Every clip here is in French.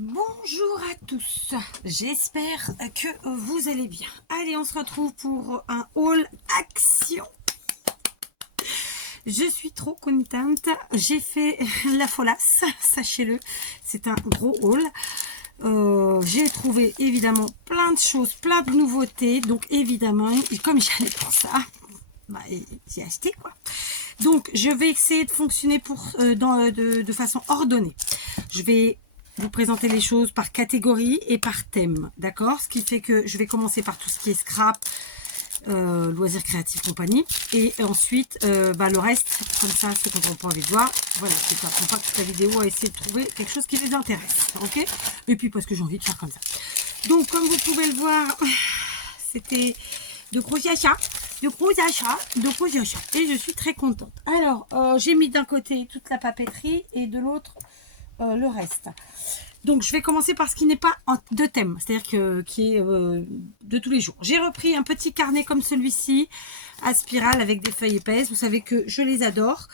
Bonjour à tous, j'espère que vous allez bien. Allez, on se retrouve pour un haul action. Je suis trop contente, j'ai fait la folasse, sachez-le, c'est un gros haul. J'ai trouvé évidemment plein de choses, plein de nouveautés, donc évidemment, comme j'allais pour ça, bah, j'ai acheté quoi. Donc je vais essayer de fonctionner de façon ordonnée. Je vais vous présenter les choses par catégorie et par thème, d'accord? Ce qui fait que je vais commencer par tout ce qui est scrap, loisirs créatifs, compagnie, et ensuite le reste, comme ça, ceux qui n'ont pas envie de voir, voilà, c'est ça, on passe toute la vidéo à essayer de trouver quelque chose qui les intéresse, ok? Et puis parce que j'ai envie de faire comme ça. Donc comme vous pouvez le voir, c'était de gros achats, et je suis très contente. Alors, j'ai mis d'un côté toute la papeterie et de l'autre le reste. Donc je vais commencer par ce qui n'est pas de thème, c'est-à-dire qui est de tous les jours. J'ai repris un petit carnet comme celui-ci, à spirale avec des feuilles épaisses. Vous savez que je les adore.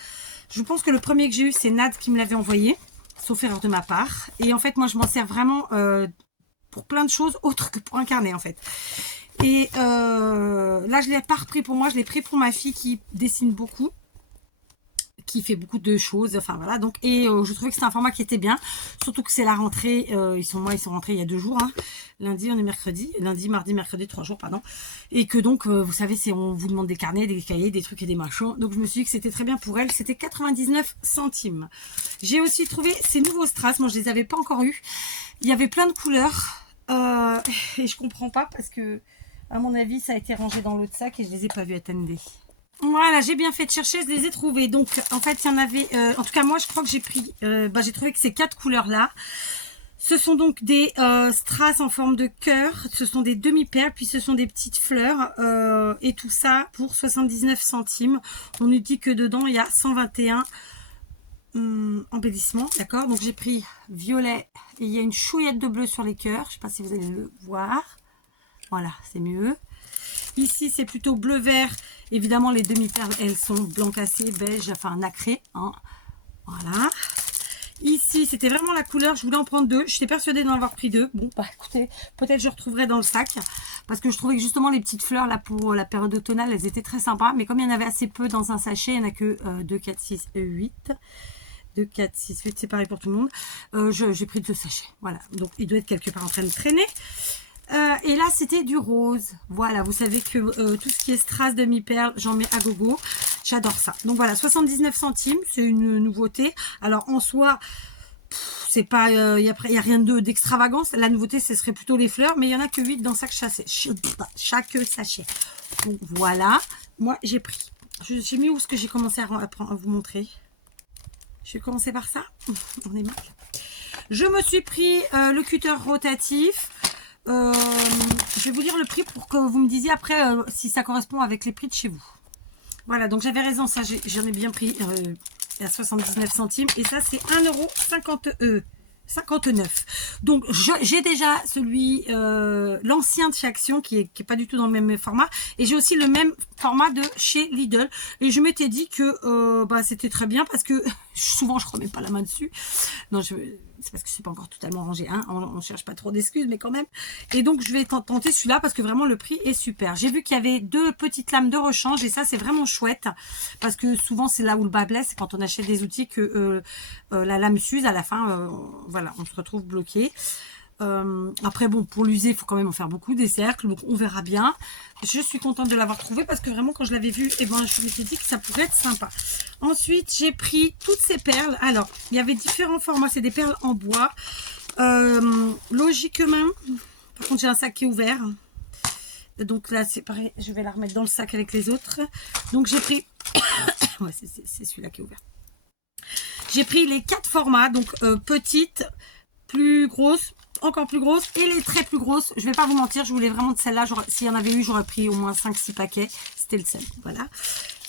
Je pense que le premier que j'ai eu, c'est Nad qui me l'avait envoyé, sauf erreur de ma part. Et en fait, moi, je m'en sers vraiment pour plein de choses autres que pour un carnet, en fait. Et là, je ne l'ai pas repris pour moi, je l'ai pris pour ma fille qui dessine beaucoup, qui fait beaucoup de choses, enfin voilà. Donc, et je trouvais que c'était un format qui était bien, surtout que c'est la rentrée. Ils sont rentrés il y a 2 jours, hein. Lundi, on est mercredi, lundi, mardi, mercredi, 3 jours, pardon. Et que donc, vous savez, on vous demande des carnets, des cahiers, des trucs et des machins. Donc, je me suis dit que c'était très bien pour elle. C'était 99 centimes. J'ai aussi trouvé ces nouveaux strass. Moi, je les avais pas encore eu. Il y avait plein de couleurs et je comprends pas parce que, à mon avis, ça a été rangé dans l'autre sac et je les ai pas vus. Attendez. Voilà, j'ai bien fait de chercher, je les ai trouvés. Donc, en fait, il y en avait... en tout cas, moi, je crois que j'ai pris... j'ai trouvé que ces 4 couleurs-là. Ce sont donc des strass en forme de cœur. Ce sont des demi-perles, puis ce sont des petites fleurs. Et tout ça pour 79 centimes. On nous dit que dedans, il y a 121 embellissements. D'accord? Donc, j'ai pris violet. Et il y a une chouillette de bleu sur les cœurs. Je ne sais pas si vous allez le voir. Voilà, c'est mieux. Ici, c'est plutôt bleu-vert. Évidemment, les demi-perles, elles sont blanc cassé, beige, enfin nacré. Hein. Voilà. Ici, c'était vraiment la couleur. Je voulais en prendre 2. J'étais persuadée d'en avoir pris 2. Bon, bah écoutez, peut-être je retrouverai dans le sac. Parce que je trouvais que justement, les petites fleurs, là, pour la période automnale, elles étaient très sympas. Mais comme il y en avait assez peu dans un sachet, il n'y en a que 2, 4, 6, 8. 2, 4, 6, 8, c'est pareil pour tout le monde. J'ai pris 2 sachets. Voilà. Donc, il doit être quelque part en train de traîner. Et là, c'était du rose. Voilà, vous savez que tout ce qui est strass demi-perle, j'en mets à gogo. J'adore ça. Donc voilà, 79 centimes, c'est une nouveauté. Alors en soi, c'est pas, y a rien d'extravagance. La nouveauté, ce serait plutôt les fleurs, mais il y en a que 8 dans chaque sachet. Donc voilà, moi j'ai pris. J'ai mis où ce que j'ai commencé à vous montrer. Je vais commencer par ça. On est mal. Je me suis pris le cutter rotatif. Je vais vous dire le prix pour que vous me disiez après si ça correspond avec les prix de chez vous. Voilà, donc j'avais raison, ça j'en ai bien pris à 79 centimes. Et ça c'est 1,59 €. Donc j'ai déjà celui, l'ancien de chez Action qui est pas du tout dans le même format. Et j'ai aussi le même format de chez Lidl. Et je m'étais dit que c'était très bien parce que souvent je remets pas la main dessus. Non, c'est parce que c'est pas encore totalement rangé, hein. On cherche pas trop d'excuses, mais quand même. Et donc je vais tenter celui-là parce que vraiment le prix est super. J'ai vu qu'il y avait 2 petites lames de rechange et ça c'est vraiment chouette parce que souvent c'est là où le bas blesse, c'est quand on achète des outils que la lame s'use à la fin. Voilà, on se retrouve bloqué. Après bon, pour l'user il faut quand même en faire beaucoup des cercles, donc on verra bien. Je suis contente de l'avoir trouvé parce que vraiment quand je l'avais vu, je m'étais dit que ça pourrait être sympa. Ensuite j'ai pris toutes ces perles. Alors il y avait différents formats, c'est des perles en bois, logiquement. Par contre j'ai un sac qui est ouvert, donc là c'est pareil, je vais la remettre dans le sac avec les autres. Donc j'ai pris ouais, c'est celui-là qui est ouvert. J'ai pris les 4 formats, donc petite, plus grosse, encore plus grosse et les très plus grosses. Je vais pas vous mentir, je voulais vraiment de celle-là. S'il y en avait eu, j'aurais pris au moins 5-6 paquets. C'était le seul. Voilà.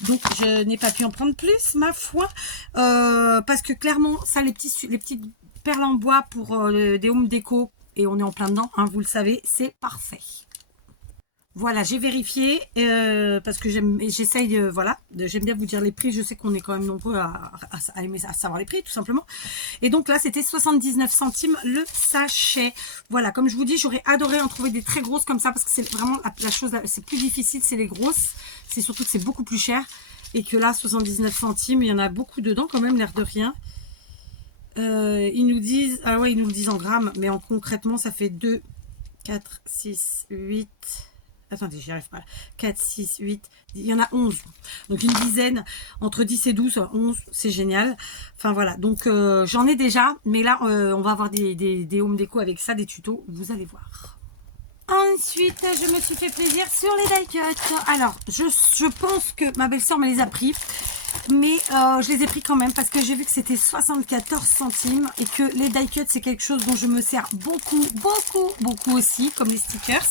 Donc je n'ai pas pu en prendre plus, ma foi. Parce que clairement, ça, les petites perles en bois pour des home déco, et on est en plein dedans, hein, vous le savez, c'est parfait. Voilà, j'ai vérifié parce que j'essaye, voilà, j'aime bien vous dire les prix. Je sais qu'on est quand même nombreux à aimer à savoir les prix, tout simplement. Et donc là, c'était 79 centimes le sachet. Voilà, comme je vous dis, j'aurais adoré en trouver des très grosses comme ça parce que c'est vraiment la chose, c'est plus difficile, c'est les grosses. C'est surtout que c'est beaucoup plus cher et que là, 79 centimes, il y en a beaucoup dedans quand même, l'air de rien. Ils nous disent, ah ouais, ils nous le disent en grammes, mais en concrètement, ça fait 2, 4, 6, 8... Attendez, j'y arrive pas. 4, 6, 8, il y en a 11. Donc une dizaine, entre 10 et 12, 11, c'est génial. Enfin voilà, donc j'en ai déjà, mais là on va avoir des home déco avec ça, des tutos, vous allez voir. Ensuite, je me suis fait plaisir sur les die cuts. Alors, je pense que ma belle-sœur me les a pris, mais je les ai pris quand même parce que j'ai vu que c'était 74 centimes et que les die cuts, c'est quelque chose dont je me sers beaucoup aussi, comme les stickers.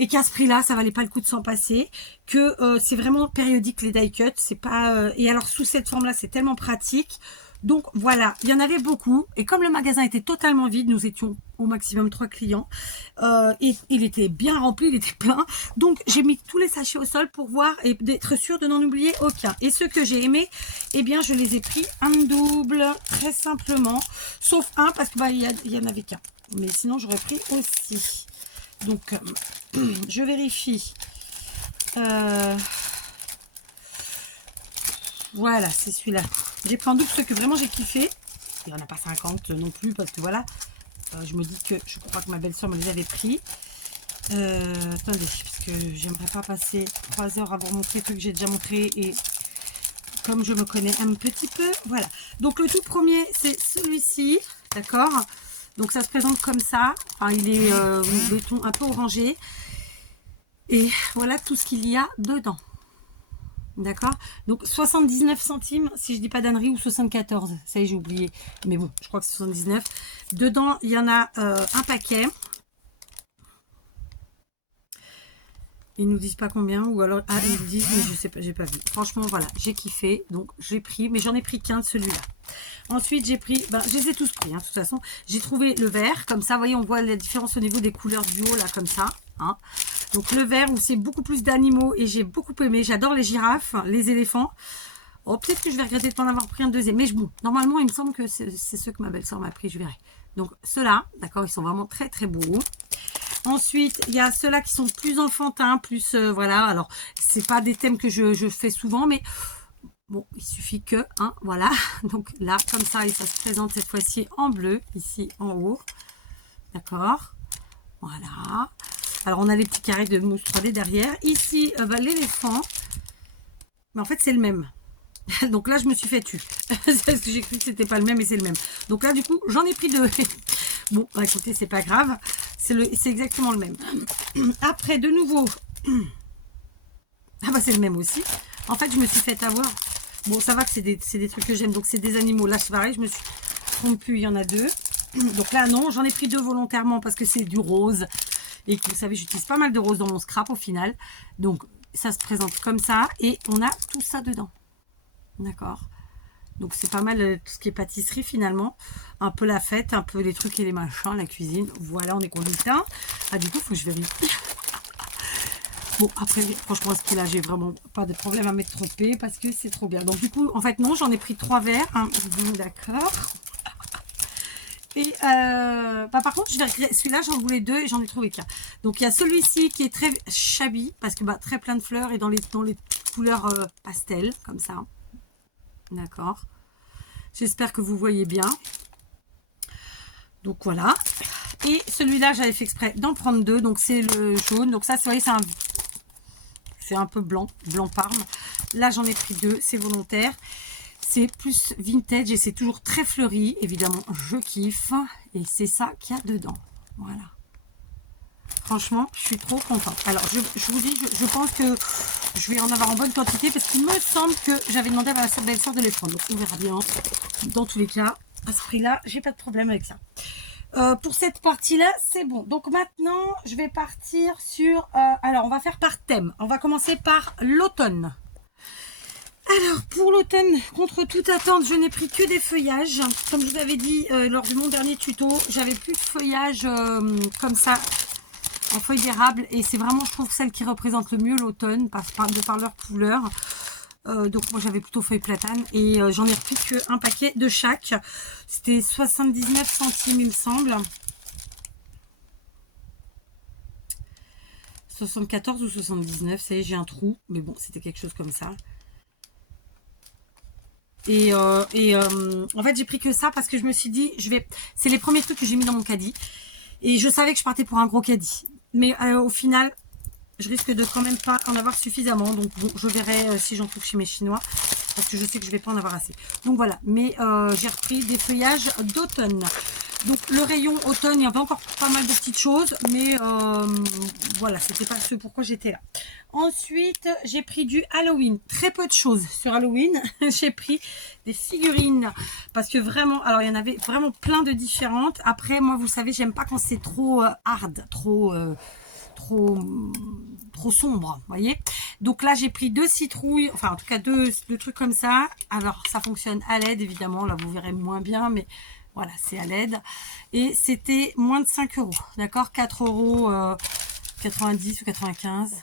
Et qu'à ce prix-là, ça valait pas le coup de s'en passer. Que c'est vraiment périodique les die cuts. C'est pas et alors sous cette forme-là, c'est tellement pratique. Donc voilà, il y en avait beaucoup. Et comme le magasin était totalement vide, nous étions au maximum 3 clients. Et il était bien rempli, il était plein. Donc j'ai mis tous les sachets au sol pour voir et d'être sûr de n'en oublier aucun. Et ceux que j'ai aimés, eh bien je les ai pris un double, très simplement. Sauf un parce que bah il y en avait qu'un. Mais sinon j'aurais pris aussi. Donc, je vérifie. Voilà, c'est celui-là. J'ai pris en double ceux que vraiment j'ai kiffé. Il n'y en a pas 50 non plus parce que voilà. Je me dis que je crois que ma belle-sœur me les avait pris. Attendez, parce que j'aimerais pas passer 3 heures à vous montrer tout que j'ai déjà montré. Et comme je me connais un petit peu, voilà. Donc, le tout premier, c'est celui-ci. D'accord ? Donc ça se présente comme ça. Enfin, il est béton un peu orangé. Et voilà tout ce qu'il y a dedans. D'accord. Donc 79 centimes, si je dis pas d'ânerie, ou 74. Ça y est, j'ai oublié. Mais bon, je crois que c'est 79. Dedans, il y en a un paquet. Ils nous disent pas combien, ou alors ah ils disent, mais je sais pas, j'ai pas vu. Franchement, voilà, j'ai kiffé, donc j'ai pris, mais j'en ai pris qu'un de celui-là. Ensuite, j'ai pris, ben, je les ai tous pris, hein, de toute façon. J'ai trouvé le vert, comme ça, vous voyez, on voit la différence au niveau des couleurs du haut, là, comme ça. Hein. Donc le vert, où c'est beaucoup plus d'animaux, et j'ai beaucoup aimé. J'adore les girafes, les éléphants. Oh, peut-être que je vais regretter de pas en avoir pris un deuxième, mais bon, normalement, il me semble que c'est ceux que ma belle-sœur m'a pris, je verrai. Donc ceux-là, d'accord, ils sont vraiment très très beaux. Ensuite, il y a ceux-là qui sont plus enfantins, plus voilà. Alors, c'est pas des thèmes que je fais souvent, mais bon, il suffit que, hein, voilà. Donc là, comme ça, et ça se présente cette fois-ci en bleu, ici en haut. D'accord. Voilà. Alors, on a les petits carrés de mousse 3D derrière. Ici, l'éléphant. Mais en fait, c'est le même. Donc là, je me suis fait tuer. Parce que j'ai cru que c'était pas le même et c'est le même. Donc là, du coup, j'en ai pris deux. Bon, bah, écoutez, c'est pas grave. C'est exactement le même. Après, de nouveau. Ah bah, c'est le même aussi. En fait, je me suis fait avoir. Bon, ça va que c'est des trucs que j'aime. Donc, c'est des animaux. Là, c'est pareil. Je me suis trompée. Il y en a deux. Donc là, non. J'en ai pris deux volontairement parce que c'est du rose. Et que vous savez, j'utilise pas mal de rose dans mon scrap au final. Donc, ça se présente comme ça. Et on a tout ça dedans. D'accord. Donc c'est pas mal tout ce qui est pâtisserie finalement. Un peu la fête, un peu les trucs et les machins, la cuisine. Voilà, on est content. Ah du coup, il faut que je vérifie. Bon, après, franchement, ce qu'il a, j'ai vraiment pas de problème à mettre trop P parce que c'est trop bien. Donc du coup, en fait, non, j'en ai pris 3 verres. Hein. D'accord. Et par contre, celui-là, j'en voulais 2 et j'en ai trouvé qu'un. Donc il y a celui-ci qui est très shabby parce que bah, très plein de fleurs et dans les couleurs pastel, comme ça. D'accord. J'espère que vous voyez bien. Donc voilà. Et celui-là, j'avais fait exprès d'en prendre 2. Donc c'est le jaune. Donc ça, vous voyez, c'est un peu blanc, blanc parme. Là, j'en ai pris 2. C'est volontaire. C'est plus vintage et c'est toujours très fleuri. Évidemment, je kiffe. Et c'est ça qu'il y a dedans. Voilà. Franchement, je suis trop contente. Alors, je vous dis, je pense que je vais en avoir en bonne quantité parce qu'il me semble que j'avais demandé à ma belle-sœur de les prendre. Donc, on verra bien. Dans tous les cas, à ce prix-là, j'ai pas de problème avec ça. Pour cette partie-là, c'est bon. Donc, maintenant, je vais partir sur... alors, on va faire par thème. On va commencer par l'automne. Alors, pour l'automne, contre toute attente, je n'ai pris que des feuillages. Comme je vous avais dit lors de mon dernier tuto, j'avais plus de feuillages comme ça. en feuille d'érable. Et c'est vraiment, je trouve, celle qui représente le mieux l'automne, de par leur couleur. Donc moi j'avais plutôt feuille platane et j'en ai repris qu'un paquet de chaque. C'était 79 centimes il me semble. 74 ou 79, ça y est, j'ai un trou. Mais bon, c'était quelque chose comme ça. En fait, j'ai pris que ça parce que je me suis dit, c'est les premiers trucs que j'ai mis dans mon caddie. Et je savais que je partais pour un gros caddie. Mais au final, je risque de quand même pas en avoir suffisamment. Donc bon, je verrai si j'en trouve chez mes Chinois. Parce que je sais que je vais pas en avoir assez. Donc voilà, mais j'ai repris des feuillages d'automne. Donc le rayon automne, il y avait encore pas mal de petites choses. Mais voilà, c'était pas ce pourquoi j'étais là. Ensuite, j'ai pris du Halloween. Très peu de choses sur Halloween. J'ai pris des figurines. Parce que vraiment, alors il y en avait vraiment plein de différentes. Après, moi, vous savez, j'aime pas quand c'est trop hard, trop sombre, vous voyez. Donc là, j'ai pris 2 citrouilles, enfin en tout cas deux trucs comme ça. Alors, ça fonctionne à LED, évidemment. Là, vous verrez moins bien, mais voilà, c'est à LED. Et c'était moins de 5 euros, d'accord, 4 euros 90 ou 95.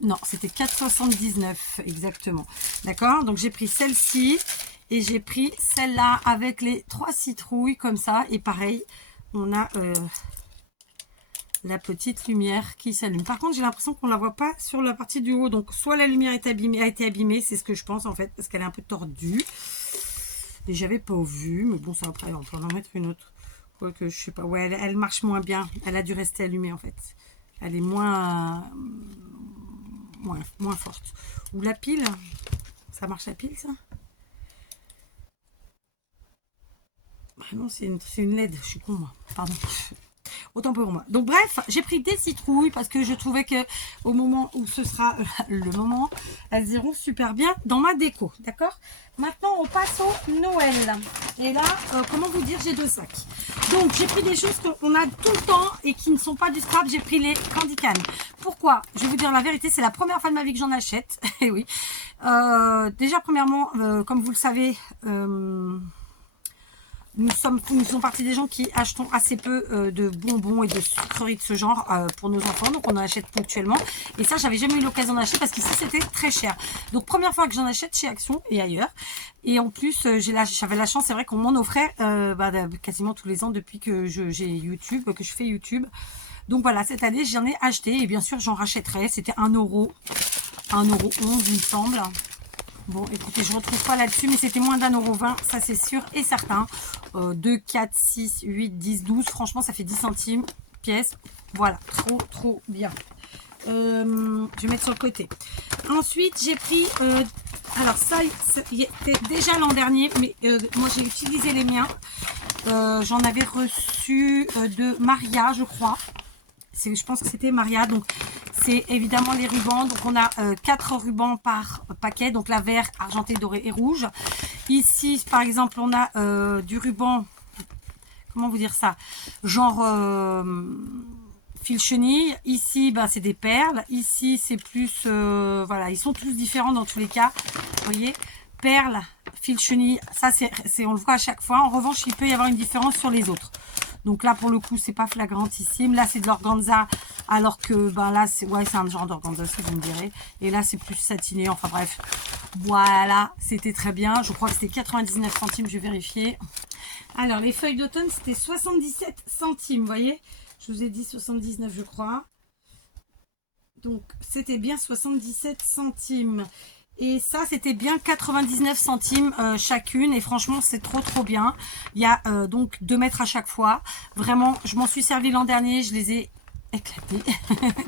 Non, c'était 4,79 exactement. D'accord, donc j'ai pris celle-ci et j'ai pris celle-là avec les 3 citrouilles comme ça. Et pareil, on a la petite lumière qui s'allume. Par contre, j'ai l'impression qu'on ne la voit pas sur la partie du haut. Donc, soit la lumière est abîmée, a été abîmée, c'est ce que je pense en fait, parce qu'elle est un peu tordue. Et j'avais pas vu, mais bon, ça après, on peut en mettre une autre. Quoique, je sais pas. Ouais, elle marche moins bien. Elle a dû rester allumée en fait. Elle est moins forte. Ou la pile. Ça marche la pile, ça? Ah non, c'est une LED. Je suis con, moi. Pardon. Autant pour moi. Donc bref, j'ai pris des citrouilles parce que je trouvais que au moment où ce sera le moment, elles iront super bien dans ma déco. D'accord? Maintenant, on passe au Noël. Et là, comment vous dire, j'ai 2 sacs. Donc, j'ai pris des choses qu'on a tout le temps et qui ne sont pas du scrap. J'ai pris les Candy Can. Pourquoi? Je vais vous dire la vérité, c'est la première fois de ma vie que j'en achète. Et oui. Déjà, premièrement, comme vous le savez, nous faisons partie des gens qui achetons assez peu de bonbons et de sucreries de ce genre pour nos enfants. Donc, on en achète ponctuellement. Et ça, j'avais jamais eu l'occasion d'acheter parce qu'ici, c'était très cher. Donc, première fois que j'en achète chez Action et ailleurs. Et en plus, j'avais la chance, c'est vrai qu'on m'en offrait quasiment tous les ans depuis que j'ai YouTube, que je fais YouTube. Donc, voilà, cette année, j'en ai acheté. Et bien sûr, j'en rachèterai. C'était 1 euro. 1,11 €, il me semble. Bon, écoutez, je ne retrouve pas là-dessus, mais c'était moins d'1,20 €, ça c'est sûr et certain. 2, 4, 6, 8, 10, 12. Franchement, ça fait 10 centimes pièce. Voilà, trop bien. Je vais mettre sur le côté. Ensuite, j'ai pris... alors ça, c'était déjà l'an dernier, mais moi j'ai utilisé les miens. J'en avais reçu de Maria, je crois. Je pense que c'était Maria. Donc, c'est évidemment les rubans. Donc, on a 4 rubans par paquet. Donc, la vert, argenté, doré et rouge. Ici, par exemple, on a du ruban, comment vous dire ça, genre fil chenille. Ici, ben, c'est des perles. Ici, c'est plus, voilà, ils sont tous différents dans tous les cas. Vous voyez, perles, fil chenille, ça, on le voit à chaque fois. En revanche, il peut y avoir une différence sur les autres. Donc là, pour le coup, c'est pas flagrantissime. Là, c'est de l'organza, alors que ben là, c'est un genre d'organza aussi, vous me direz. Et là, c'est plus satiné. Enfin bref, voilà, c'était très bien. Je crois que c'était 99 centimes, je vais vérifier. Alors, les feuilles d'automne, c'était 77 centimes, vous voyez. Je vous ai dit 79, je crois. Donc, c'était bien 77 centimes. Et ça, c'était bien 99 centimes chacune. Et franchement, c'est trop bien. Il y a donc 2 mètres à chaque fois. Vraiment, je m'en suis servi l'an dernier. Je les ai éclatés.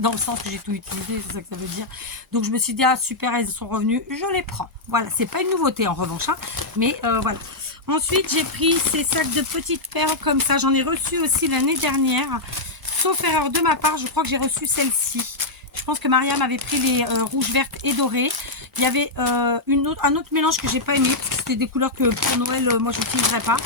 Dans le sens que j'ai tout utilisé, c'est ça que ça veut dire. Donc, je me suis dit, ah super, elles sont revenues. Je les prends. Voilà, c'est pas une nouveauté en revanche. Hein, mais voilà. Ensuite, j'ai pris ces sacs de petites perles comme ça. J'en ai reçu aussi l'année dernière. Sauf erreur de ma part, je crois que j'ai reçu celle-ci. Je pense que Maria m'avait pris les rouges, vertes et dorées. Il y avait un autre mélange que j'ai pas aimé. Parce que c'était des couleurs que pour Noël, moi, je n'utiliserais pas.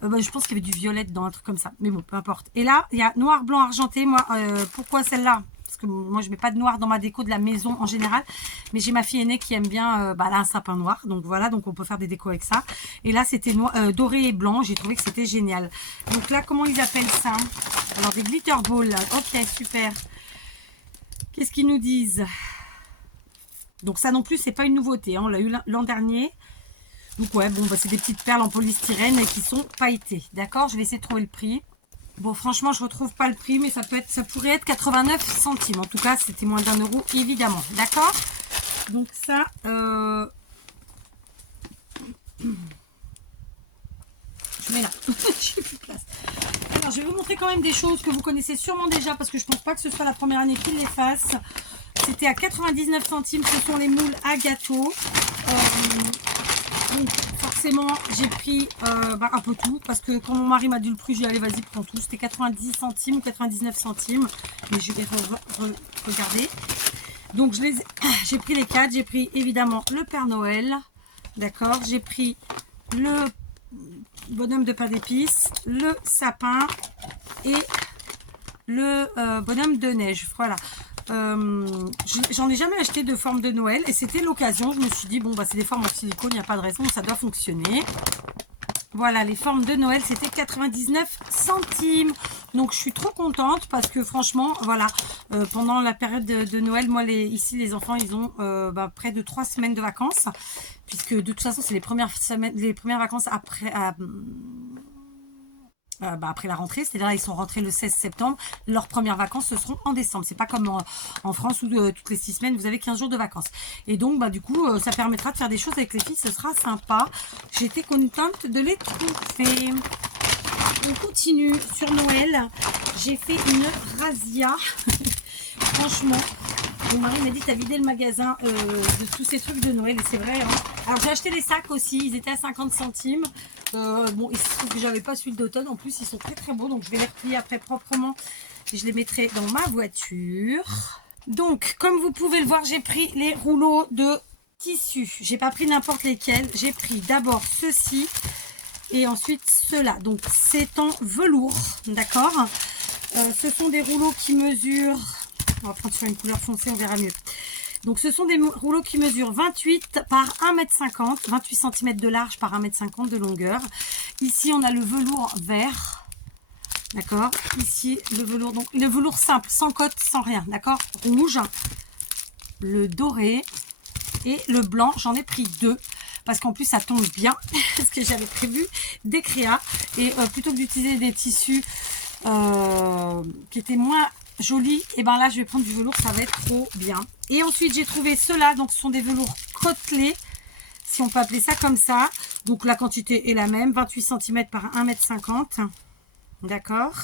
Je pense qu'il y avait du violet dans un truc comme ça. Mais bon, peu importe. Et là, il y a noir, blanc, argenté. Moi, pourquoi celle-là? Parce que moi, je mets pas de noir dans ma déco de la maison en général. Mais j'ai ma fille aînée qui aime bien là, un sapin noir. Donc voilà, donc on peut faire des décos avec ça. Et là, c'était doré et blanc. J'ai trouvé que c'était génial. Donc là, comment ils appellent ça? Alors, des glitter balls. Ok, super. Qu'est-ce qu'ils nous disent? Donc ça non plus, c'est pas une nouveauté, hein. On l'a eu l'an dernier. Donc ouais, bon, bah, c'est des petites perles en polystyrène et qui sont pailletées. D'accord, je vais essayer de trouver le prix. Bon, franchement, je retrouve pas le prix, mais ça pourrait être 89 centimes. En tout cas, c'était moins d'1 euro, évidemment. D'accord? Donc ça, je mets là. J'ai plus de place. Alors, je vais vous montrer quand même des choses que vous connaissez sûrement déjà, parce que je pense pas que ce soit la première année qu'ils les fassent. C'était à 99 centimes. Ce sont les moules à gâteau. Donc forcément j'ai pris un peu tout, parce que quand mon mari m'a dit le prix, j'ai dit allez vas-y prends tout. C'était 90 centimes ou 99 centimes, mais je vais regarder. Donc j'ai pris les 4, j'ai pris évidemment le Père Noël, d'accord, j'ai pris le bonhomme de pain d'épices, le sapin et le bonhomme de neige. Voilà. J'en ai jamais acheté de forme de Noël et c'était l'occasion. Je me suis dit bon bah c'est des formes en silicone, il n'y a pas de raison, ça doit fonctionner. Voilà, les formes de Noël, c'était 99 centimes. Donc je suis trop contente parce que franchement, voilà, pendant la période de Noël, moi ici les enfants ils ont près de 3 semaines de vacances, puisque de toute façon c'est les premières vacances après après la rentrée, c'est-à-dire ils sont rentrés le 16 septembre, leurs premières vacances ce seront en décembre. C'est pas comme en France où toutes les 6 semaines vous avez 15 jours de vacances. Et donc du coup ça permettra de faire des choses avec les filles, ce sera sympa. J'étais contente de les trouver. On continue sur Noël. J'ai fait une razzia. Franchement, mon mari m'a dit t'as vidé le magasin de tous ces trucs de Noël, et c'est vrai, hein. Alors j'ai acheté les sacs aussi, ils étaient à 50 centimes. Bon, il se trouve que j'avais pas celui d'automne, en plus ils sont très très beaux, donc je vais les replier après proprement et je les mettrai dans ma voiture. Donc comme vous pouvez le voir, j'ai pris les rouleaux de tissu. J'ai pas pris n'importe lesquels, j'ai pris d'abord ceux-ci et ensuite ceux-là. Donc c'est en velours, d'accord. Ce sont des rouleaux qui mesurent, on va prendre sur une couleur foncée, on verra mieux. Donc ce sont des rouleaux qui mesurent 28 par 1,50 m, 28 cm de large par 1,50 m de longueur. Ici on a le velours vert, d'accord. Ici le velours, donc le velours simple, sans cote, sans rien, d'accord. Rouge, le doré et le blanc. J'en ai pris 2 parce qu'en plus ça tombe bien, parce que j'avais prévu des créas et plutôt que d'utiliser des tissus qui étaient moins jolis, et ben là je vais prendre du velours, ça va être trop bien. Et ensuite j'ai trouvé ceux-là, donc ce sont des velours côtelés, si on peut appeler ça comme ça. Donc la quantité est la même, 28 cm par 1,50 m, d'accord.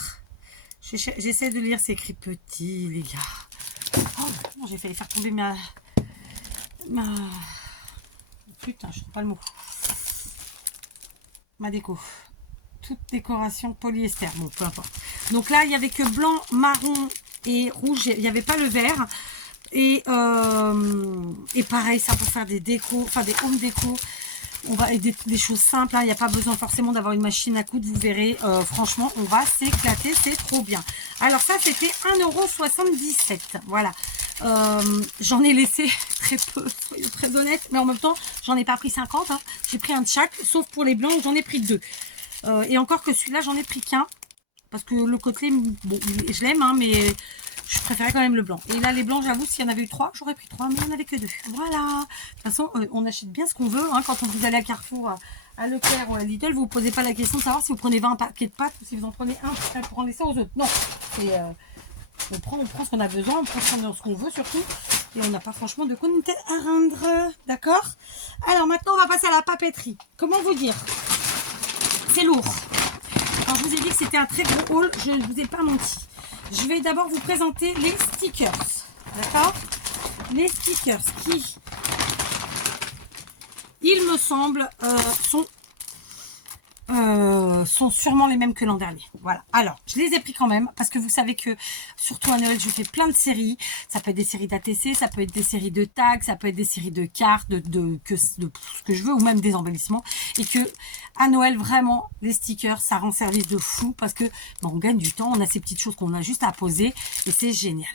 J'essaie de lire, c'est écrit petit les gars. Oh, j'ai failli faire tomber ma putain, je trouve pas le mot, ma déco. Toute décoration polyester, bon peu importe. Donc là il y avait que blanc, marron et rouge, il n'y avait pas le vert. Et pareil, ça pour faire des décos, enfin des home déco, on va des choses simples, hein. Il n'y a pas besoin forcément d'avoir une machine à coudre, vous verrez, franchement on va s'éclater, c'est trop bien. Alors ça c'était 1,77 €, voilà. J'en ai laissé très peu, soyez très honnête, mais en même temps j'en ai pas pris 50, hein. J'ai pris un de chaque, sauf pour les blancs où j'en ai pris 2. Et encore que celui-là j'en ai pris qu'un, parce que le côtelé, bon je l'aime, hein, mais je préférais quand même le blanc. Et là les blancs, j'avoue, s'il y en avait eu 3, j'aurais pris 3, mais il n'y en avait que 2. Voilà. De toute façon on achète bien ce qu'on veut, hein. Quand vous allez à Carrefour, à Leclerc ou à Lidl, vous ne posez pas la question de savoir si vous prenez 20 paquets de pâtes ou si vous en prenez un pour en laisser aux autres. Non, on prend ce qu'on a besoin, on prend ce qu'on veut surtout, et on n'a pas franchement de compte à rendre, d'accord. Alors maintenant on va passer à la papeterie. Comment vous dire, c'est lourd. Quand je vous ai dit que c'était un très gros haul, je ne vous ai pas menti. Je vais d'abord vous présenter les stickers, d'accord. Les stickers qui, il me semble, sont sûrement les mêmes que l'an dernier. Voilà. Alors, je les ai pris quand même parce que vous savez que surtout à Noël, je fais plein de séries. Ça peut être des séries d'ATC, ça peut être des séries de tags, ça peut être des séries de cartes, de ce que je veux, ou même des embellissements. Et que à Noël, vraiment, les stickers, ça rend service de fou parce que bon, on gagne du temps. On a ces petites choses qu'on a juste à poser et c'est génial.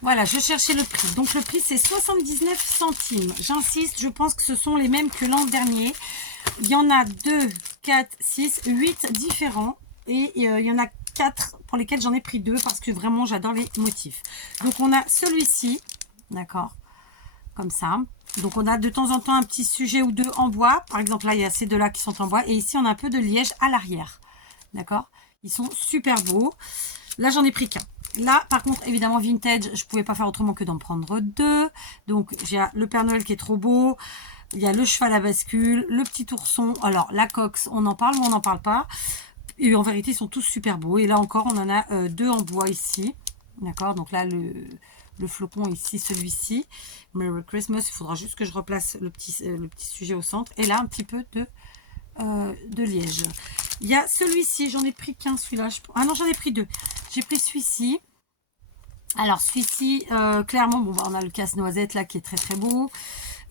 Voilà, je cherchais le prix. Donc le prix, c'est 79 centimes. J'insiste, je pense que ce sont les mêmes que l'an dernier. Il y en a 2, 4, 6, 8 différents. Et il y en a 4 pour lesquels j'en ai pris 2 parce que vraiment j'adore les motifs. Donc on a celui-ci, d'accord, comme ça. Donc on a de temps en temps un petit sujet ou deux en bois. Par exemple là il y a ces deux là qui sont en bois. Et ici on a un peu de liège à l'arrière. D'accord. Ils sont super beaux. Là j'en ai pris qu'un. Là par contre évidemment vintage, je pouvais pas faire autrement que d'en prendre 2. Donc j'ai le Père Noël qui est trop beau. Il y a le cheval à bascule, le petit ourson. Alors la cox, on en parle ou on n'en parle pas. Et en vérité ils sont tous super beaux. Et là encore on en a 2 en bois ici. D'accord. Donc là le flocon ici, celui-ci. Merry Christmas. Il faudra juste que je replace le petit sujet au centre. Et là, un petit peu de liège. Il y a celui-ci. J'en ai pris qu'un, celui-là. Ah non, j'en ai pris 2. J'ai pris celui-ci. Alors, celui-ci, clairement, bon, bah, on a le casse-noisette là qui est très très beau.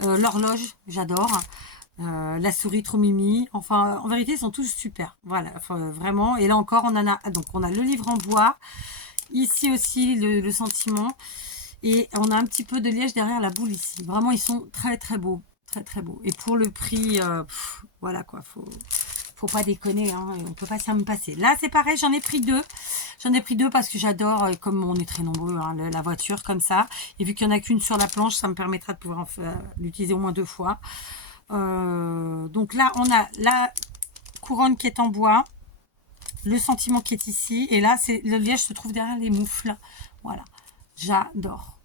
L'horloge, j'adore. La souris trop mimi. Enfin, en vérité, ils sont tous super. Voilà, enfin, vraiment. Et là encore, on en a. Donc, on a le livre en bois. Ici aussi, le sentiment. Et on a un petit peu de liège derrière la boule ici. Vraiment, ils sont très très beaux. Très très beaux. Et pour le prix, voilà quoi, faut pas déconner. Hein, on peut pas ça me passer. Là, c'est pareil, j'en ai pris 2. J'en ai pris 2 parce que j'adore, comme on est très nombreux, hein, la voiture comme ça. Et vu qu'il n'y en a qu'une sur la planche, ça me permettra de pouvoir l'utiliser au moins 2 fois. Donc là, on a la couronne qui est en bois. Le sentiment qui est ici. Et là, le liège se trouve derrière les moufles. Voilà. J'adore.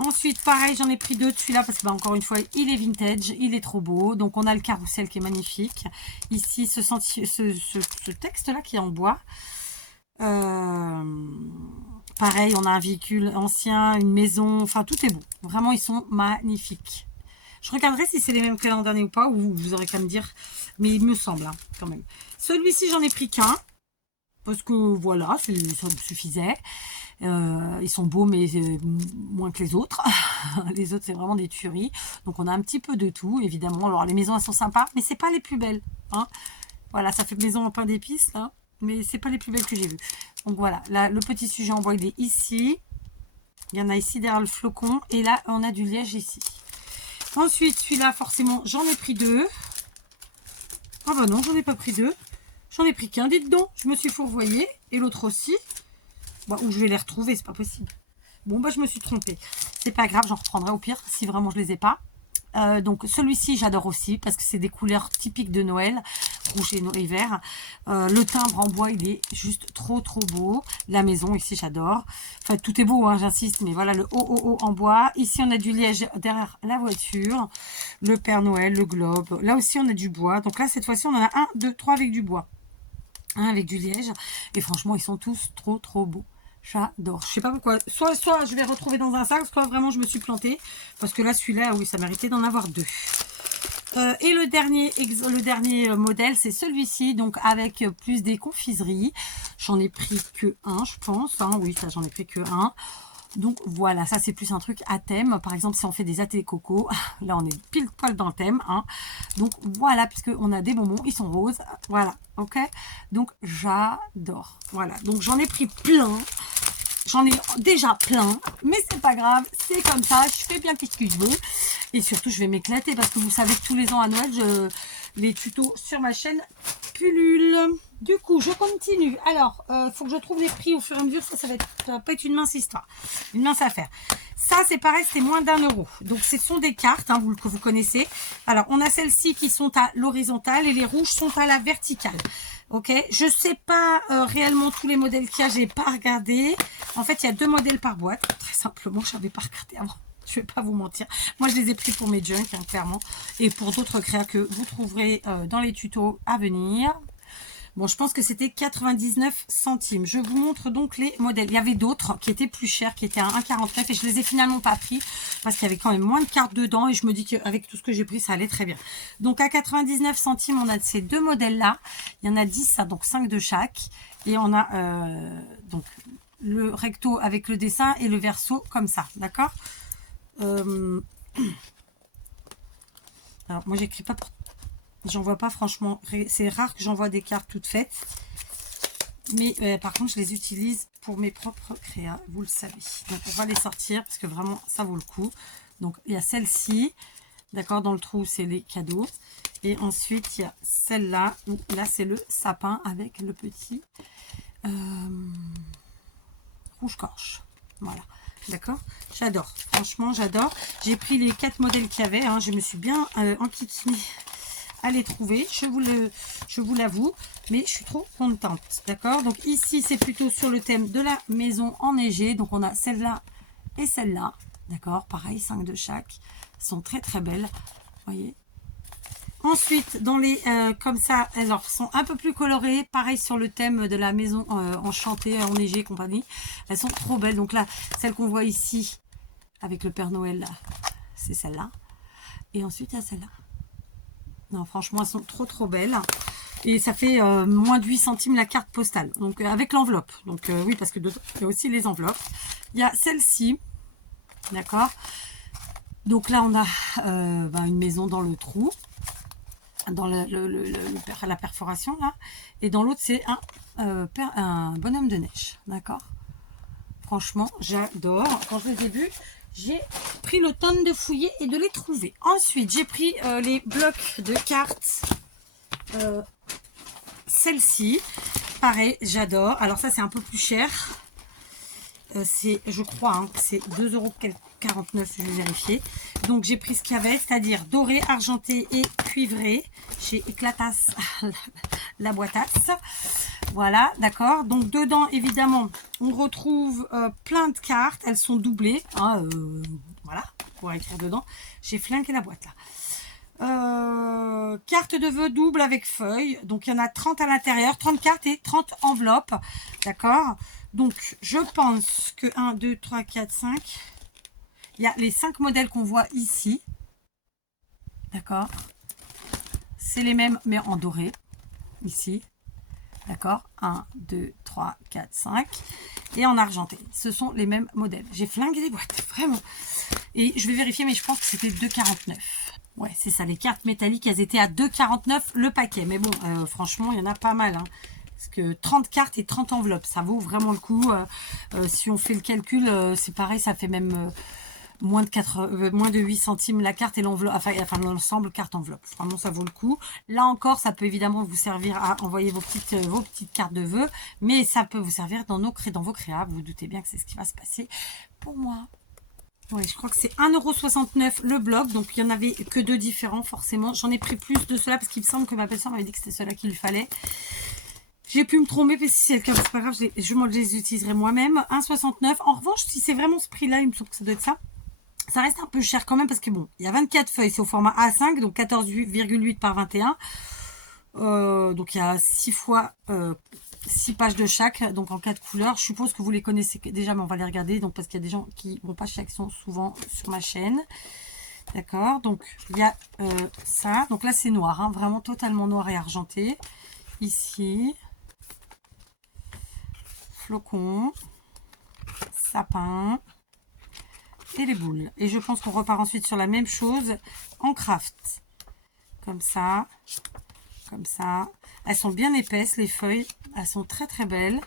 Ensuite, pareil, j'en ai pris 2 de celui-là parce que, bah, encore une fois, il est vintage, il est trop beau. Donc, on a le carrousel qui est magnifique. Ici, ce texte-là qui est en bois. Pareil, on a un véhicule ancien, une maison. Enfin, tout est beau. Vraiment, ils sont magnifiques. Je regarderai si c'est les mêmes que l'an dernier ou pas, ou vous aurez qu'à me dire. Mais il me semble, hein, quand même. Celui-ci, j'en ai pris qu'un. Parce que, voilà, ça me suffisait. Ils sont beaux mais moins que les autres. Les autres c'est vraiment des tueries. Donc on a un petit peu de tout évidemment. Alors les maisons elles sont sympas mais c'est pas les plus belles. Hein. Voilà, ça fait maison en pain d'épices là. Mais c'est pas les plus belles que j'ai vues. Donc voilà, là le petit sujet en bois il est ici. Il y en a ici derrière le flocon. Et là on a du liège ici. Ensuite celui-là forcément j'en ai pris 2. Ah bah non j'en ai pas pris 2. J'en ai pris qu'un, dites donc. Je me suis fourvoyée. Et l'autre aussi. Bon, où je vais les retrouver, c'est pas possible. Bon, bah, je me suis trompée. C'est pas grave, j'en reprendrai au pire, si vraiment je les ai pas. Donc, celui-ci, j'adore aussi, parce que c'est des couleurs typiques de Noël. Rouge et vert. Le timbre en bois, il est juste trop, trop beau. La maison, ici, j'adore. Enfin, tout est beau, hein, j'insiste, mais voilà, le haut en bois. Ici, on a du liège derrière la voiture. Le Père Noël, le globe. Là aussi, on a du bois. Donc là, cette fois-ci, on en a 1, 2, 3 avec du bois. Un avec du liège. Et franchement, ils sont tous trop, trop beaux. J'adore. Je sais pas pourquoi. Soit je vais retrouver dans un sac, soit vraiment je me suis plantée. Parce que là, celui-là, oui, ça méritait d'en avoir 2. Et le dernier modèle, c'est celui-ci. Donc, avec plus des confiseries. J'en ai pris que un, je pense. Hein. Oui, ça, j'en ai pris que un. Donc, voilà. Ça, c'est plus un truc à thème. Par exemple, si on fait des athées coco. Là, on est pile poil dans le thème. Hein. Donc, voilà. Puisqu'on a des bonbons. Ils sont roses. Voilà. Ok. Donc, j'adore. Voilà. Donc, j'en ai pris plein. J'en ai déjà plein, mais c'est pas grave, c'est comme ça, je fais bien ce que je veux. Et surtout, je vais m'éclater parce que vous savez que tous les ans à Noël, les tutos sur ma chaîne pullulent. Du coup, je continue. Alors, faut que je trouve les prix au fur et à mesure, ça va pas être une mince histoire, une mince affaire. Ça, c'est pareil, c'est moins d'1 €. Donc, ce sont des cartes hein, que vous connaissez. Alors, on a celles-ci qui sont à l'horizontale et les rouges sont à la verticale. Ok, je sais pas réellement tous les modèles qu'il y a, j'ai pas regardé. En fait, il y a 2 modèles par boîte. Très simplement, je n'avais pas regardé avant. Je vais pas vous mentir. Moi, je les ai pris pour mes junk, hein, clairement. Et pour d'autres créas que vous trouverez dans les tutos à venir. Bon, je pense que c'était 99 centimes. Je vous montre donc les modèles. Il y avait d'autres qui étaient plus chers, qui étaient à 1,49 et je les ai finalement pas pris parce qu'il y avait quand même moins de cartes dedans et je me dis qu'avec tout ce que j'ai pris, ça allait très bien. Donc, à 99 centimes, on a ces 2 modèles-là. Il y en a 10, donc 5 de chaque. Et on a donc le recto avec le dessin et le verso comme ça, d'accord. Alors, moi, j'écris pas pour... J'en vois pas franchement, c'est rare que j'envoie des cartes toutes faites. Mais par contre, je les utilise pour mes propres créas, vous le savez. Donc, on va les sortir parce que vraiment, ça vaut le coup. Donc, il y a celle-ci. D'accord, dans le trou, c'est les cadeaux. Et ensuite, il y a celle-là. Là, c'est le sapin avec le petit rouge-gorge. Voilà. D'accord? J'adore. Franchement, j'adore. J'ai pris les 4 modèles qu'il y avait. Hein. Je me suis bien enquiquinée à les trouver. Je vous l'avoue. Mais je suis trop contente. D'accord? Donc ici, c'est plutôt sur le thème de la maison enneigée. Donc on a celle-là et celle-là. D'accord? Pareil, 5 de chaque. Elles sont très très belles. Vous voyez? Ensuite, dans les comme ça, elles sont un peu plus colorées. Pareil sur le thème de la maison enchantée, enneigée, compagnie. Elles sont trop belles. Donc là, celle qu'on voit ici, avec le Père Noël, c'est celle-là. Et ensuite, il y a celle-là. Non, franchement, elles sont trop trop belles. Et ça fait moins de 8 centimes la carte postale. Donc, avec l'enveloppe. Donc, oui, parce que il y a aussi les enveloppes. Il y a celle-ci. D'accord. Donc là, on a une maison dans le trou. Dans la perforation là, et dans l'autre c'est un bonhomme de neige. D'accord, franchement j'adore. Quand je les ai vus, j'ai pris le temps de fouiller et de les trouver. Ensuite j'ai pris les blocs de cartes, celle-ci pareil, j'adore. Alors ça c'est un peu plus cher, c'est, je crois, hein, c'est 2,49 €, je vais vérifier. Donc j'ai pris ce qu'il y avait, c'est-à-dire doré, argenté et cuivré chez Éclatas la boîtasse. Voilà, d'accord. Donc dedans, évidemment, on retrouve plein de cartes. Elles sont doublées. Hein, voilà, pour écrire dedans. J'ai flingué la boîte là. Carte de vœux double avec feuille. Donc il y en a 30 à l'intérieur, 30 cartes et 30 enveloppes. D'accord. Donc je pense que 1, 2, 3, 4, 5. Il y a les 5 modèles qu'on voit ici. D'accord. C'est les mêmes mais en doré. Ici. D'accord. 1, 2, 3, 4, 5. Et en argenté. Ce sont les mêmes modèles. J'ai flingué les boîtes. Vraiment. Et je vais vérifier mais je pense que c'était 2,49 €. Ouais, c'est ça. Les cartes métalliques, elles étaient à 2,49 € le paquet. Mais bon, franchement, il y en a pas mal. Hein. Parce que 30 cartes et 30 enveloppes, ça vaut vraiment le coup. Si on fait le calcul, c'est pareil, ça fait même moins de 8 centimes la carte et l'enveloppe. Enfin l'ensemble carte-enveloppe. Vraiment, ça vaut le coup. Là encore, ça peut évidemment vous servir à envoyer vos petites cartes de vœux. Mais ça peut vous servir dans vos créas. Vous vous doutez bien que c'est ce qui va se passer pour moi. Oui, je crois que c'est 1,69 € le bloc. Donc, il n'y en avait que 2 différents, forcément. J'en ai pris plus de cela parce qu'il me semble que ma belle-sœur m'avait dit que c'était cela qu'il fallait. J'ai pu me tromper, mais si c'est le cas, c'est pas grave. Je les utiliserai moi-même. 1,69 €. En revanche, si c'est vraiment ce prix-là, il me semble que ça doit être ça. Ça reste un peu cher quand même parce que bon, il y a 24 feuilles. C'est au format A5, donc 14,8 par 21. Donc, il y a 6 fois... 6 pages de chaque, donc en 4 couleurs. Je suppose que vous les connaissez déjà, mais on va les regarder. Donc parce qu'il y a des gens qui vont pas chez Action souvent sur ma chaîne. D'accord. Donc il y a ça. Donc là c'est noir, hein, vraiment totalement noir et argenté. Ici, flocon, sapin et les boules. Et je pense qu'on repart ensuite sur la même chose en craft. Comme ça. Comme ça. Elles sont bien épaisses, les feuilles. Elles sont très très belles.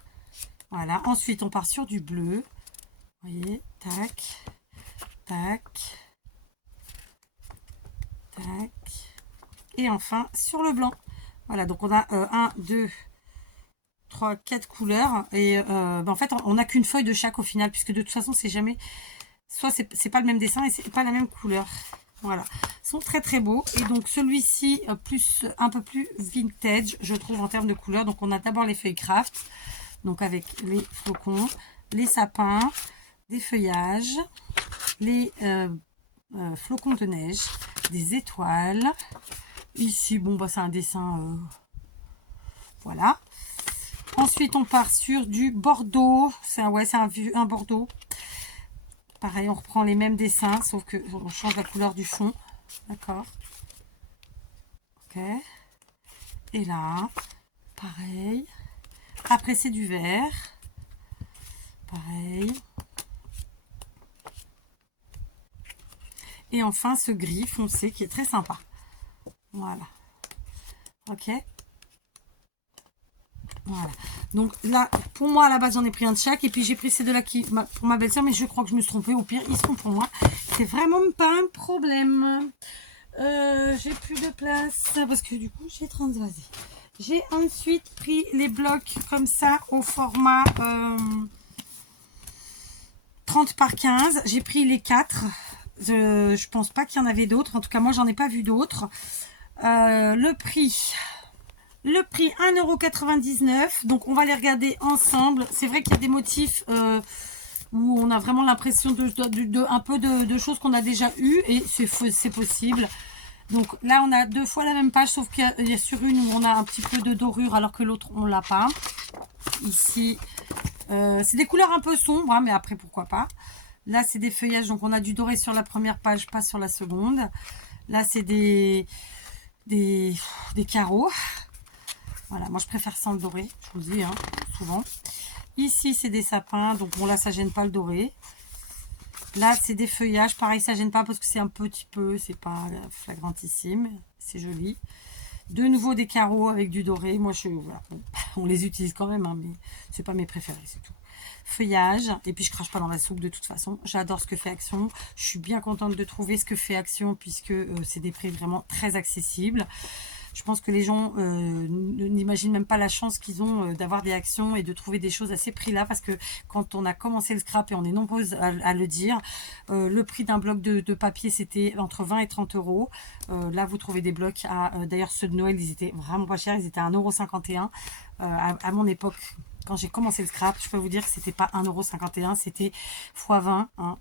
Voilà. Ensuite, on part sur du bleu. Vous voyez. Tac. Tac. Tac. Et enfin, sur le blanc. Voilà. Donc, on a 1, 2, 3, 4 couleurs. Et en fait, on n'a qu'une feuille de chaque au final. Puisque de toute façon, c'est jamais... Soit c'est pas le même dessin et c'est pas la même couleur. Voilà, ils sont très très beaux. Et donc celui-ci, un peu plus vintage, je trouve, en termes de couleurs. Donc on a d'abord les feuilles craft, donc avec les flocons, les sapins, des feuillages, les flocons de neige, des étoiles. Ici, bon, bah c'est un dessin, voilà. Ensuite, on part sur du bordeaux. C'est un bordeaux. Pareil, on reprend les mêmes dessins, sauf que on change la couleur du fond. D'accord. Ok. Et là, pareil. Après, c'est du vert. Pareil. Et enfin, ce gris foncé qui est très sympa. Voilà. Ok. Voilà. Donc là, pour moi, à la base, j'en ai pris un de chaque. Et puis, j'ai pris ces deux-là pour ma belle-sœur. Mais je crois que je me suis trompée. Au pire, ils sont pour moi. C'est vraiment pas un problème. J'ai plus de place parce que du coup j'ai transvasé. J'ai ensuite pris les blocs comme ça au format 30 par 15. J'ai pris les 4. Je pense pas qu'il y en avait d'autres. En tout cas, moi, j'en ai pas vu d'autres. Le prix 1,99 €. Donc, on va les regarder ensemble. C'est vrai qu'il y a des motifs où on a vraiment l'impression un peu de choses qu'on a déjà eues. Et c'est possible. Donc là, on a 2 fois la même page, sauf qu'il y a sur une où on a un petit peu de dorure, alors que l'autre, on l'a pas. Ici, c'est des couleurs un peu sombres, hein, mais après, pourquoi pas. Là, c'est des feuillages, donc on a du doré sur la première page, pas sur la seconde. Là, c'est des carreaux. Voilà, moi, je préfère sans le doré, je vous dis, hein, souvent. Ici, c'est des sapins, donc bon, là, ça gêne pas le doré. Là, c'est des feuillages. Pareil, ça gêne pas parce que c'est un petit peu, c'est pas flagrantissime. C'est joli. De nouveau, des carreaux avec du doré. Moi, voilà, on les utilise quand même, hein, mais c'est pas mes préférés, c'est tout. Feuillage. Et puis, je crache pas dans la soupe de toute façon. J'adore ce que fait Action. Je suis bien contente de trouver ce que fait Action puisque c'est des prix vraiment très accessibles. Je pense que les gens n'imaginent même pas la chance qu'ils ont d'avoir des actions et de trouver des choses à ces prix-là. Parce que quand on a commencé le scrap, et on est nombreuses à le dire, le prix d'un bloc de papier, c'était entre 20 et 30 €. Là, vous trouvez des blocs à... D'ailleurs, ceux de Noël, ils étaient vraiment pas chers. Ils étaient à 1,51 €. À mon époque, quand j'ai commencé le scrap, je peux vous dire que c'était pas 1,51 €, c'était x20. Hein.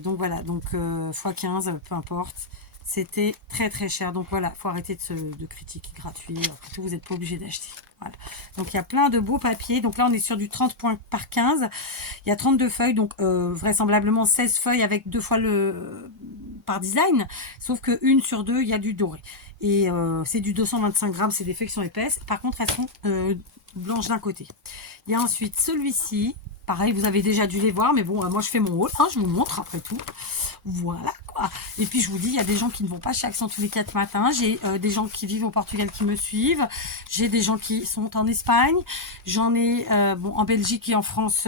Donc voilà, donc x15, peu importe. C'était très très cher. Donc voilà, faut arrêter de critiquer gratuit. Après tout, vous n'êtes pas obligé d'acheter. Voilà. Donc il y a plein de beaux papiers. Donc là, on est sur du 30 points par 15. Il y a 32 feuilles, donc vraisemblablement 16 feuilles avec 2 fois le par design. Sauf que une sur deux, il y a du doré. Et c'est du 225 grammes, c'est des feuilles qui sont épaisses. Par contre, elles sont blanches d'un côté. Il y a ensuite celui-ci. Pareil, vous avez déjà dû les voir, mais bon, moi je fais mon haul, hein, je vous montre après tout. Voilà quoi. Et puis je vous dis, il y a des gens qui ne vont pas chez Action tous les 4 matins. J'ai des gens qui vivent au Portugal qui me suivent. J'ai des gens qui sont en Espagne. J'en ai en Belgique et en France,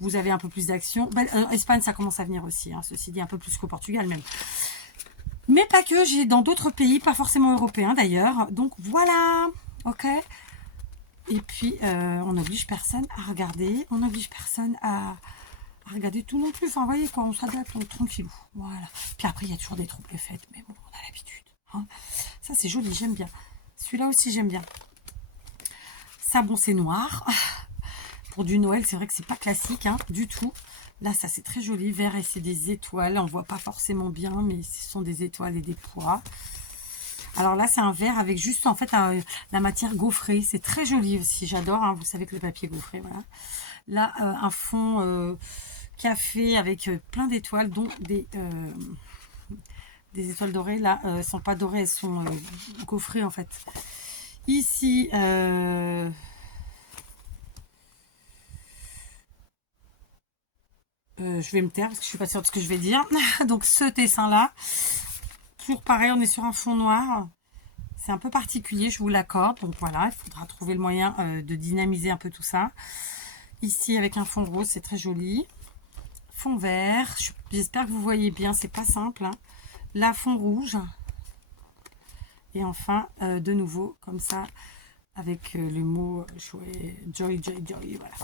vous avez un peu plus d'action. Espagne, ça commence à venir aussi, hein, ceci dit, un peu plus qu'au Portugal même. Mais pas que, j'ai dans d'autres pays, pas forcément européens d'ailleurs. Donc voilà, ok. Et puis, on n'oblige personne à regarder. On n'oblige personne à regarder tout non plus. Enfin, vous voyez quoi, on s'adapte, on est tranquillou. Voilà. Puis après, il y a toujours des troubles faites. Mais bon, on a l'habitude. Hein. Ça, c'est joli, j'aime bien. Celui-là aussi, j'aime bien. Ça, bon, c'est noir. Pour du Noël, c'est vrai que c'est pas classique, hein, du tout. Là, ça, c'est très joli. Vert et c'est des étoiles. On voit pas forcément bien, mais ce sont des étoiles et des pois. Alors là, c'est un verre avec juste en fait la matière gaufrée. C'est très joli aussi. J'adore. Hein. Vous savez que le papier est gaufré. Voilà. Là, un fond café avec plein d'étoiles, dont des étoiles dorées. Là, elles ne sont pas dorées, elles sont gaufrées en fait. Ici, je vais me taire parce que je suis pas sûre de ce que je vais dire. Donc ce dessin-là. Toujours pareil, on est sur un fond noir. C'est un peu particulier, je vous l'accorde. Donc voilà, il faudra trouver le moyen de dynamiser un peu tout ça. Ici, avec un fond rose, c'est très joli. Fond vert, j'espère que vous voyez bien, c'est pas simple. Hein. Là, fond rouge. Et enfin, de nouveau, comme ça, avec les mots joy, joy, joy, voilà.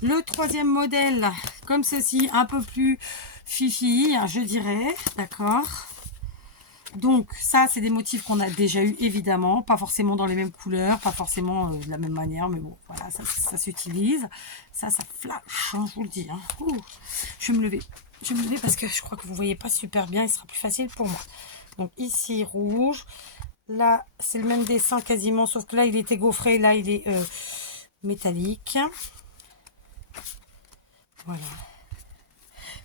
Le troisième modèle, comme ceci, un peu plus fifi, je dirais, d'accord. Donc ça, c'est des motifs qu'on a déjà eu évidemment, pas forcément dans les mêmes couleurs, pas forcément de la même manière, mais bon, voilà, ça s'utilise. Ça flash, hein, je vous le dis. Hein. Je vais me lever. Je vais me lever parce que je crois que vous ne voyez pas super bien, il sera plus facile pour moi. Donc ici, rouge. Là, c'est le même dessin quasiment, sauf que là, il était gaufré, là, il est métallique. Voilà.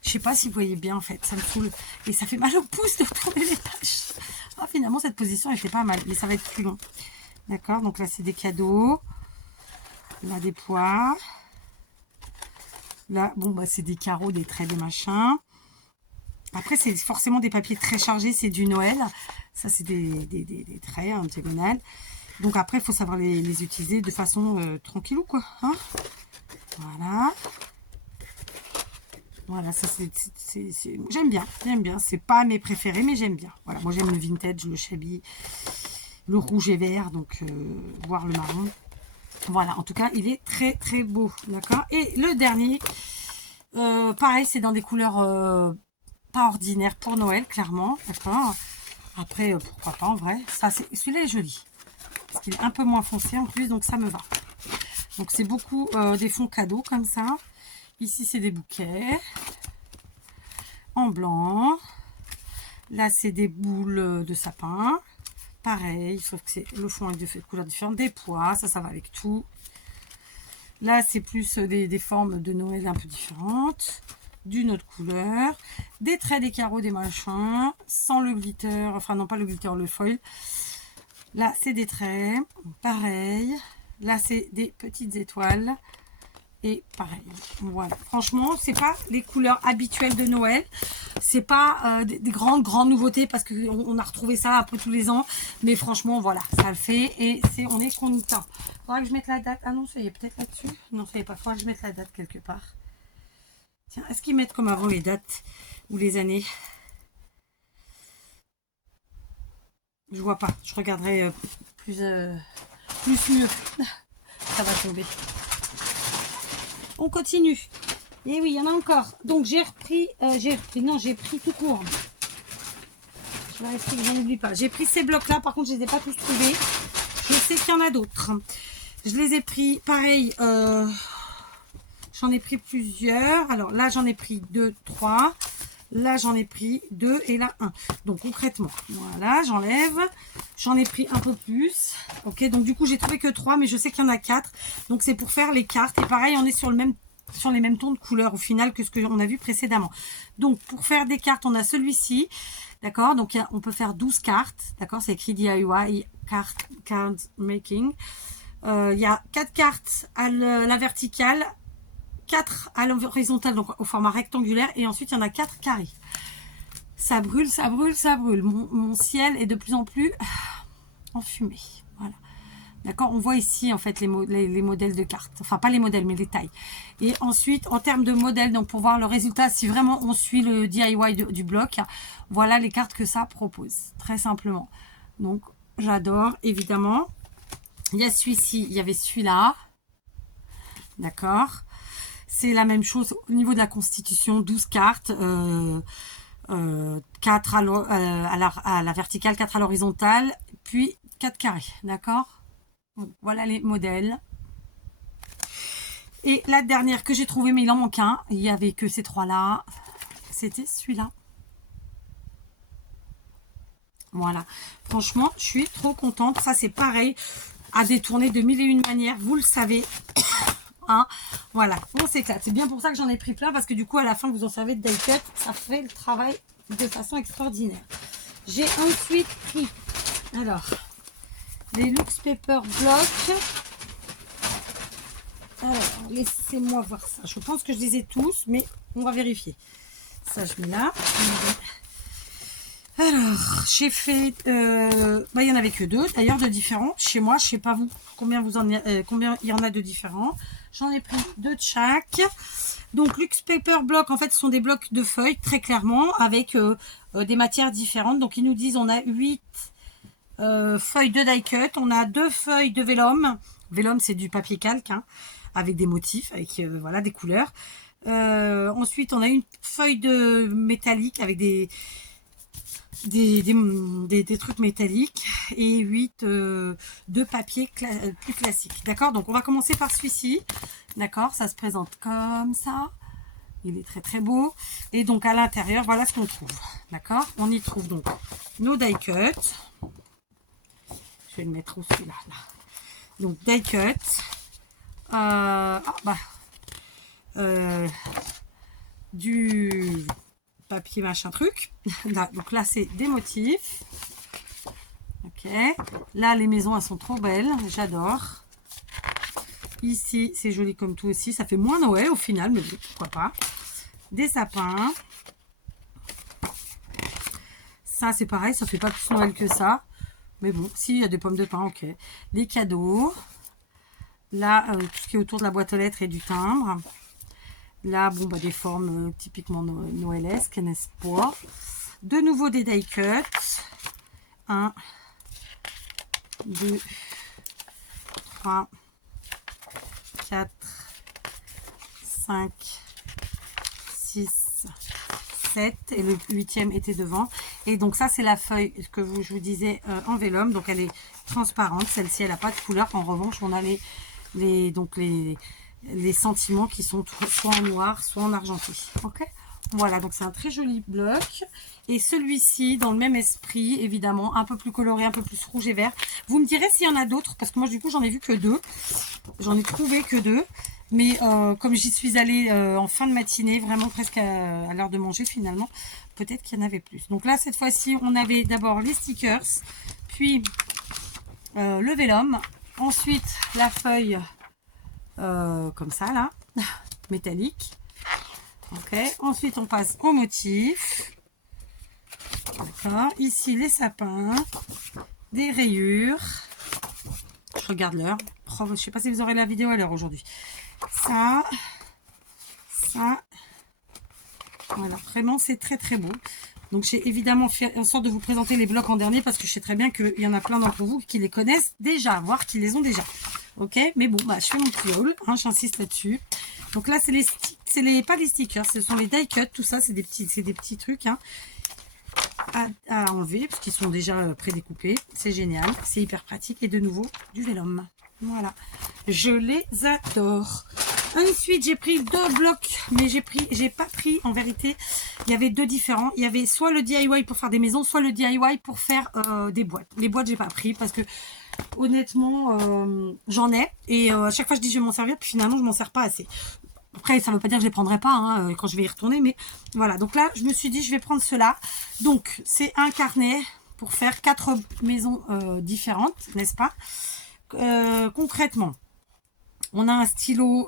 Je sais pas si vous voyez bien en fait, ça me fout et ça fait mal au pouce de tourner les pages. Ah, finalement cette position était pas mal, mais ça va être plus long. D'accord, donc là c'est des cadeaux. Là des pois. Là, bon bah c'est des carreaux, des traits, des machins. Après c'est forcément des papiers très chargés, c'est du Noël. Ça c'est des traits, en diagonale. Donc après il faut savoir les utiliser de façon tranquillou quoi. Hein, voilà. Voilà, j'aime bien, j'aime bien. C'est pas mes préférés, mais j'aime bien. Voilà, moi j'aime le vintage, le shabby, le rouge et vert, donc voire le marron. Voilà, en tout cas, il est très très beau, d'accord. Et le dernier, pareil, c'est dans des couleurs pas ordinaires pour Noël, clairement, d'accord. Après, pourquoi pas en vrai. Ça, celui-là est joli, parce qu'il est un peu moins foncé en plus, donc ça me va. Donc c'est beaucoup des fonds cadeaux comme ça. Ici, c'est des bouquets en blanc. Là, c'est des boules de sapin. Pareil, sauf que c'est le fond avec des couleurs différentes. Des pois, ça va avec tout. Là, c'est plus des formes de Noël un peu différentes. D'une autre couleur. Des traits, des carreaux, des machins. Sans le glitter. Enfin, non, pas le glitter, le foil. Là, c'est des traits. Pareil. Là, c'est des petites étoiles. Et pareil, voilà. Franchement, c'est pas les couleurs habituelles de Noël. C'est pas des grandes nouveautés parce qu'on a retrouvé ça un peu tous les ans. Mais franchement, voilà, ça le fait et on est content. Faudra que je mette la date. Ah non, ça y est peut-être là-dessus. Non, ça y est pas. Faudra que je mette la date quelque part. Tiens, est-ce qu'ils mettent comme avant les dates ou les années? Je vois pas. Je regarderai plus mieux. Ça va tomber. On continue. Et oui, il y en a encore. Donc j'ai pris tout court. Je vérifie que j'en oublie pas. J'ai pris ces blocs là, par contre je les ai pas tous trouvés. Je sais qu'il y en a d'autres. Je les ai pris, pareil, j'en ai pris plusieurs. Alors là j'en ai pris 2, 3. Là j'en ai pris 2 et là 1. Donc concrètement, voilà, j'enlève. J'en ai pris un peu plus. Ok, donc du coup j'ai trouvé que 3, mais je sais qu'il y en a 4. Donc c'est pour faire les cartes. Et pareil, on est sur les mêmes tons de couleurs au final que ce qu'on a vu précédemment. Donc pour faire des cartes, on a celui-ci. D'accord, donc on peut faire 12 cartes. D'accord, c'est écrit DIY card making. Il y a 4 cartes à la verticale, 4 à l'horizontale, donc au format rectangulaire, et ensuite il y en a 4 carrés. Ça brûle, ça brûle, ça brûle. Mon ciel est de plus en plus enfumé. Voilà. D'accord, on voit ici en fait les modèles de cartes. Enfin, pas les modèles, mais les tailles. Et ensuite, en termes de modèles, donc pour voir le résultat, si vraiment on suit le DIY du bloc, voilà les cartes que ça propose. Très simplement. Donc, j'adore, évidemment. Il y a celui-ci, il y avait celui-là. D'accord. C'est la même chose au niveau de la constitution, 12 cartes. 4 à la verticale, 4 à l'horizontale, puis 4 carrés, d'accord. Voilà les modèles. Et la dernière que j'ai trouvée, mais il en manque un, il n'y avait que ces 3 là, c'était celui-là. Voilà, franchement, je suis trop contente. Ça, c'est pareil, à détourner de mille et une manières, vous le savez. Hein, voilà, on s'éclate. C'est bien pour ça que j'en ai pris plein, parce que du coup, à la fin, vous en servez de die cut, ça fait le travail de façon extraordinaire. J'ai ensuite pris, alors, les Luxe Paper Block. Alors, laissez-moi voir ça. Je pense que je les ai tous, mais on va vérifier. Ça, je mets là. Alors, j'ai fait, il y en avait que 2, d'ailleurs, de différents. Chez moi, je sais pas vous, combien il y en a de différents. J'en ai pris 2 de chaque. Donc, Luxe Paper Block, en fait, ce sont des blocs de feuilles, très clairement, avec des matières différentes. Donc, ils nous disent, on a 8 feuilles de die cut. On a 2 feuilles de vélum. Vélum, c'est du papier calque, hein, avec des motifs, avec voilà, des couleurs. Ensuite, on a une feuille de métallique avec des trucs métalliques et 8 de papier plus classique. D'accord, donc on va commencer par celui-ci. D'accord, ça se présente comme ça. Il est très très beau. Et donc à l'intérieur, voilà ce qu'on trouve. D'accord, on y trouve donc nos die cut. Je vais le mettre où celui-là. Là. Donc die cut. Du papier machin truc. Donc là c'est des motifs. Ok, là les maisons elles sont trop belles, j'adore. Ici c'est joli comme tout aussi, ça fait moins Noël au final, mais bon, pourquoi pas. Des sapins, ça c'est pareil, ça fait pas plus Noël que ça, mais bon, si, il y a des pommes de pin, ok. Des cadeaux, là tout ce qui est autour de la boîte aux lettres et du timbre. Là, bon, bah, des formes typiquement noëlesques, n'est-ce pas? De nouveau des die cuts. 1, 2, 3, 4, 5, 6, 7. Et le 8e était devant. Et donc ça, c'est la feuille que je vous disais en vélum. Donc elle est transparente. Celle-ci, elle n'a pas de couleur. En revanche, on a les sentiments qui sont soit en noir, soit en argenté. Ok, voilà, donc c'est un très joli bloc. Et celui-ci, dans le même esprit, évidemment, un peu plus coloré, un peu plus rouge et vert. Vous me direz s'il y en a d'autres, parce que moi, du coup, j'en ai vu que 2. J'en ai trouvé que 2. Mais comme j'y suis allée en fin de matinée, vraiment presque à l'heure de manger finalement, peut-être qu'il y en avait plus. Donc là, cette fois-ci, on avait d'abord les stickers, puis le vélum, ensuite la feuille comme ça là, métallique. Ok, ensuite on passe au motif. D'accord, ici les sapins, des rayures. Je regarde l'heure. Oh, je ne sais pas si vous aurez la vidéo à l'heure aujourd'hui. Ça. Voilà, vraiment c'est très très beau. Donc j'ai évidemment fait en sorte de vous présenter les blocs en dernier parce que je sais très bien qu'il y en a plein d'entre vous qui les connaissent déjà, voire qui les ont déjà. Ok, mais bon, bah, je fais mon petit haul, hein, j'insiste là-dessus. Donc là, c'est pas des stickers, ce sont les die cuts, tout ça, c'est des petits trucs hein, à enlever parce qu'ils sont déjà prédécoupés. C'est génial, c'est hyper pratique et de nouveau du vélum. Voilà, je les adore. Ensuite, j'ai pris 2 blocs, mais j'ai pas pris, en vérité, il y avait 2 différents. Il y avait soit le DIY pour faire des maisons, soit le DIY pour faire des boîtes. Les boîtes, j'ai pas pris parce que, honnêtement, j'en ai. Et à chaque fois, je dis je vais m'en servir, puis finalement, je m'en sers pas assez. Après, ça veut pas dire que je les prendrai pas hein, quand je vais y retourner, mais voilà. Donc là, je me suis dit, je vais prendre cela. Donc, c'est un carnet pour faire 4 maisons différentes, n'est-ce pas? Concrètement, on a un stylo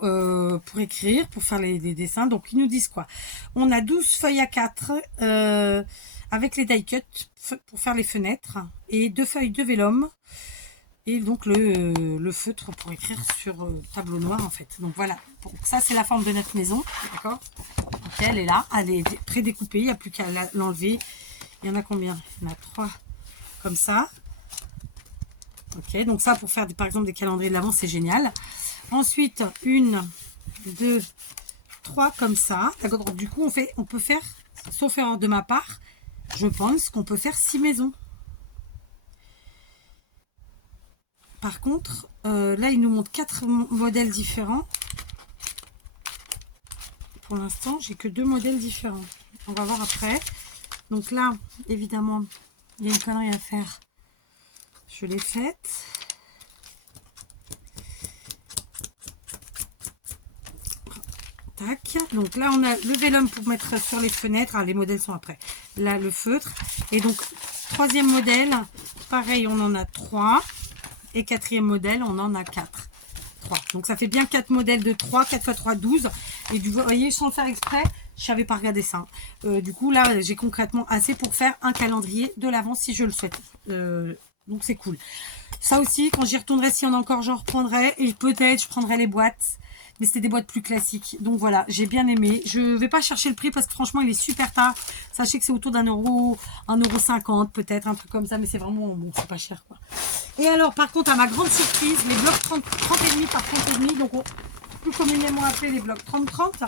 pour écrire, pour faire les dessins. Donc, ils nous disent quoi? On a 12 feuilles à 4 avec les die cuts pour faire les fenêtres et 2 feuilles de vélum. Et donc, le feutre pour écrire sur tableau noir, en fait. Donc, voilà. Donc, ça, c'est la forme de notre maison. D'accord? Donc, elle est là. Elle est prédécoupée. Il n'y a plus qu'à l'enlever. Il y en a combien? Il y en a 3 comme ça. Ok. Donc, ça, pour faire, par exemple, des calendriers de l'Avent, c'est génial. Ensuite, 1, 2, 3 comme ça. D'accord. Donc, du coup, on peut faire, sauf erreur de ma part, je pense qu'on peut faire 6 maisons. Par contre, là, il nous montre 4 modèles différents. Pour l'instant, j'ai que 2 modèles différents. On va voir après. Donc là, évidemment, il y a une connerie à faire. Je l'ai faite. Tac. Donc là, on a le vélum pour mettre sur les fenêtres. Ah, les modèles sont après. Là, le feutre. Et donc, 3e modèle, pareil, on en a 3. Et 4e modèle, on en a 4. 3. Donc, ça fait bien 4 modèles de 3. 4 x 3, 12. Et vous voyez, sans le faire exprès, je n'avais pas regardé ça. Du coup, là, j'ai concrètement assez pour faire un calendrier de l'Avent si je le souhaite. Donc, c'est cool. Ça aussi, quand j'y retournerai, s'il y en a encore, j'en reprendrai. Et peut-être, je prendrai les boîtes. Mais c'était des boîtes plus classiques. Donc voilà, j'ai bien aimé. Je ne vais pas chercher le prix parce que franchement, il est super tard. Sachez que c'est autour d'1 euro, 1,50 € peut-être, un truc comme ça. Mais c'est vraiment, bon, c'est pas cher quoi. Et alors, par contre, à ma grande surprise, les blocs 30,5 par 30,5, donc plus communément appelés les blocs 30-30,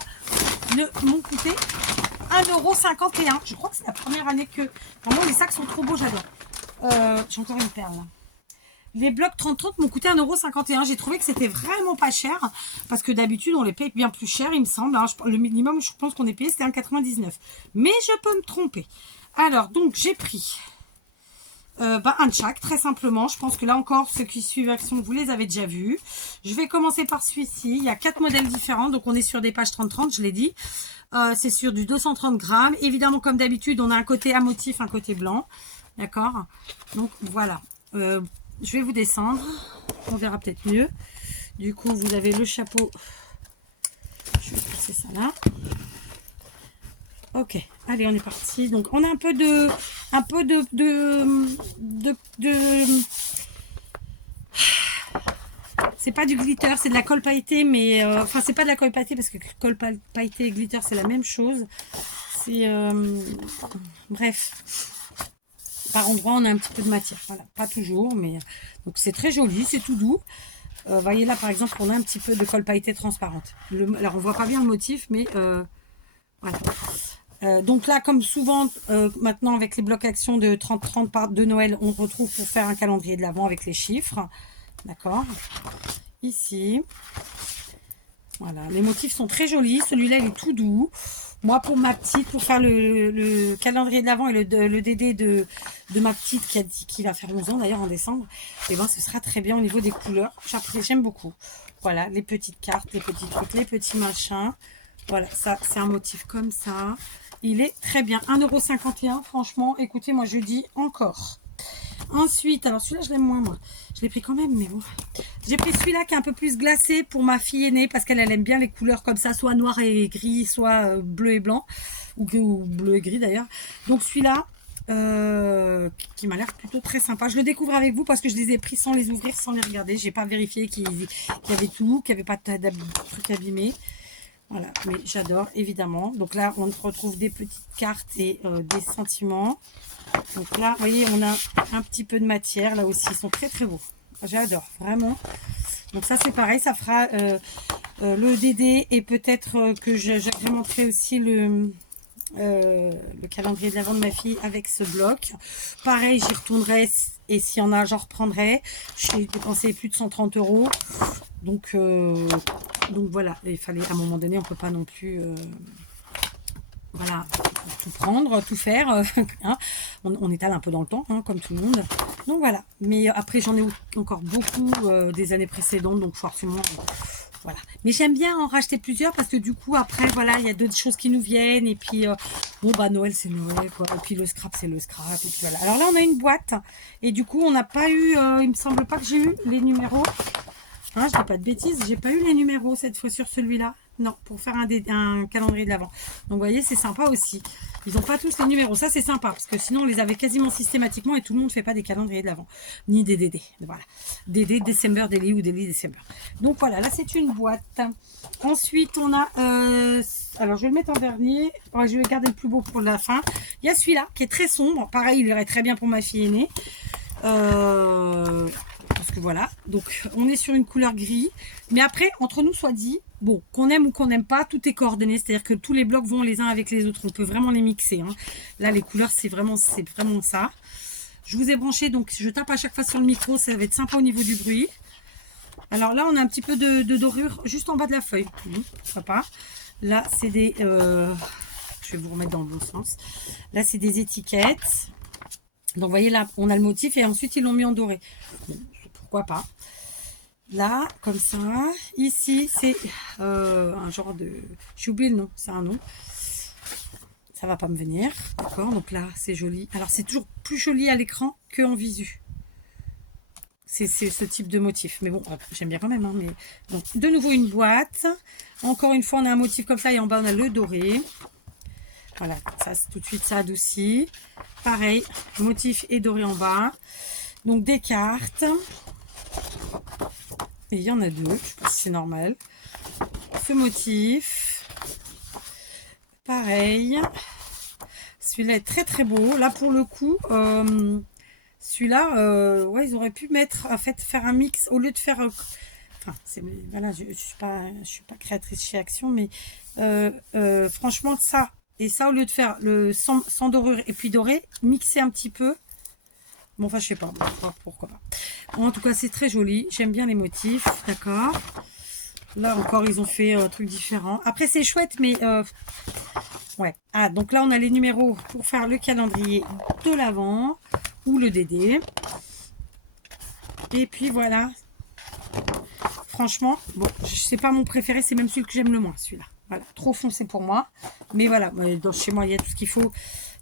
m'ont coûté 1,51 €. Je crois que c'est la première année que... Vraiment, les sacs sont trop beaux, j'adore. J'ai encore une perle là. Les blocs 30-30 m'ont coûté 1,51 €. J'ai trouvé que c'était vraiment pas cher. Parce que d'habitude, on les paye bien plus cher, il me semble. Hein. Le minimum, je pense qu'on est payé, c'était 1,99 €. Mais je peux me tromper. Alors, donc, j'ai pris un de chaque, très simplement. Je pense que là encore, ceux qui suivent Action, vous les avez déjà vus. Je vais commencer par celui-ci. Il y a 4 modèles différents. Donc, on est sur des pages 30-30, je l'ai dit. C'est sur du 230 grammes. Évidemment, comme d'habitude, on a un côté à motif, un côté blanc. D'accord? Donc, voilà. Je vais vous descendre, on verra peut-être mieux. Du coup, vous avez le chapeau. Je vais placer ça là. Ok, allez, on est parti. Donc, on a un peu de c'est pas du glitter, c'est de la colle pailletée, mais enfin c'est pas de la colle pailletée parce que colle pailletée et glitter c'est la même chose. C'est bref, par endroit on a un petit peu de matière, voilà, pas toujours, mais donc c'est très joli, c'est tout doux. Voyez là par exemple on a un petit peu de colle pailletée transparente. Alors on voit pas bien le motif, mais voilà. Donc là, comme souvent, maintenant avec les blocs actions de 30-30 de Noël, on retrouve pour faire un calendrier de l'Avent avec les chiffres. D'accord. Ici. Voilà, les motifs sont très jolis. Celui-là, il est tout doux. Moi, pour ma petite, pour faire le calendrier de l'Avent et le DD de ma petite qui a dit qu'il va faire 11 ans d'ailleurs en décembre, et ben ce sera très bien au niveau des couleurs. J'aime beaucoup. Voilà, les petites cartes, les petits trucs, les petits machins. Voilà, ça, c'est un motif comme ça. Il est très bien. 1,51 €. Franchement, écoutez, moi, je dis encore. Ensuite, alors celui-là, je l'aime moins, moi. Je l'ai pris quand même, mais bon. J'ai pris celui-là qui est un peu plus glacé pour ma fille aînée parce qu'elle aime bien les couleurs comme ça, soit noir et gris, soit bleu et blanc. Ou bleu et gris, d'ailleurs. Donc, celui-là, qui m'a l'air plutôt très sympa. Je le découvre avec vous parce que je les ai pris sans les ouvrir, sans les regarder. J'ai pas vérifié qu'il y avait tout, qu'il n'y avait pas de trucs abîmés. Voilà, mais j'adore, évidemment. Donc là, on retrouve des petites cartes et des sentiments. Donc là, vous voyez, on a un petit peu de matière. Là aussi, ils sont très, très beaux. J'adore, vraiment. Donc ça, c'est pareil. Ça fera le DD et peut-être que j'agrémenterai aussi le calendrier de l'Avent de ma fille avec ce bloc. Pareil, j'y retournerai et s'il y en a, j'en reprendrai. J'ai dépensé plus de 130 €. Donc voilà, il fallait à un moment donné, on peut pas non plus voilà, tout prendre, tout faire. Hein. On étale un peu dans le temps, hein, comme tout le monde. Donc voilà, mais après j'en ai encore beaucoup des années précédentes, donc forcément voilà. Mais j'aime bien en racheter plusieurs parce que du coup après voilà, il y a d'autres choses qui nous viennent et puis bon bah Noël c'est Noël quoi, et puis le scrap c'est le scrap et puis voilà. Alors là on a une boîte et du coup on n'a pas eu, il me semble pas que j'ai eu les numéros. Hein, je dis pas de bêtises, j'ai pas eu les numéros cette fois sur celui-là. Non, pour faire un calendrier de l'Avent. Donc vous voyez, c'est sympa aussi. Ils n'ont pas tous les numéros. Ça, c'est sympa parce que sinon, on les avait quasiment systématiquement et tout le monde ne fait pas des calendriers de l'Avent. Ni des DD. Voilà. DD, December, Daily ou Daily, December. Donc voilà, là, c'est une boîte. Ensuite, on a... alors, je vais le mettre en dernier. Ouais, je vais garder le plus beau pour la fin. Il y a celui-là qui est très sombre. Pareil, il irait très bien pour ma fille aînée. Parce que voilà, donc on est sur une couleur gris, mais après entre nous soit dit, bon, qu'on aime ou qu'on n'aime pas, tout est coordonné, c'est à dire que tous les blocs vont les uns avec les autres, on peut vraiment les mixer hein. Là les couleurs c'est vraiment ça. Je vous ai branché, donc je tape à chaque fois sur le micro, ça va être sympa au niveau du bruit. Alors là on a un petit peu de dorure juste en bas de la feuille, pourquoi pas. Là c'est des je vais vous remettre dans le bon sens, là c'est des étiquettes. Donc, vous voyez, là, on a le motif et ensuite, ils l'ont mis en doré. Bon, pourquoi pas. Là, comme ça. Ici, c'est un genre de... J'ai oublié le nom, c'est un nom. Ça va pas me venir. D'accord, donc là, c'est joli. Alors, c'est toujours plus joli à l'écran qu'en visu. C'est ce type de motif. Mais bon, j'aime bien quand même. Hein, mais... Donc, de nouveau, une boîte. Encore une fois, on a un motif comme ça et en bas, on a le doré. Voilà, ça tout de suite ça adoucit. Pareil, motif et doré en bas. Donc des cartes. Et il y en a deux, je sais pas si c'est normal. Ce motif. Pareil. Celui-là est très très beau. Là pour le coup, celui-là, ouais, ils auraient pu mettre, en fait, faire un mix au lieu de faire. Enfin, voilà, je suis pas créatrice chez Action, mais franchement ça. Et ça, au lieu de faire le sans dorure et puis doré, mixer un petit peu. Bon, enfin, je sais pas. Pourquoi pas. En tout cas, c'est très joli. J'aime bien les motifs. D'accord. Là, encore, ils ont fait un truc différent. Après, c'est chouette, mais... ouais. Ah, donc là, on a les numéros pour faire le calendrier de l'Avent ou le DD. Et puis, voilà. Franchement, bon, c'est pas mon préféré. C'est même celui que j'aime le moins, celui-là. Voilà, trop foncé pour moi. Mais voilà, chez moi, il y a tout ce qu'il faut.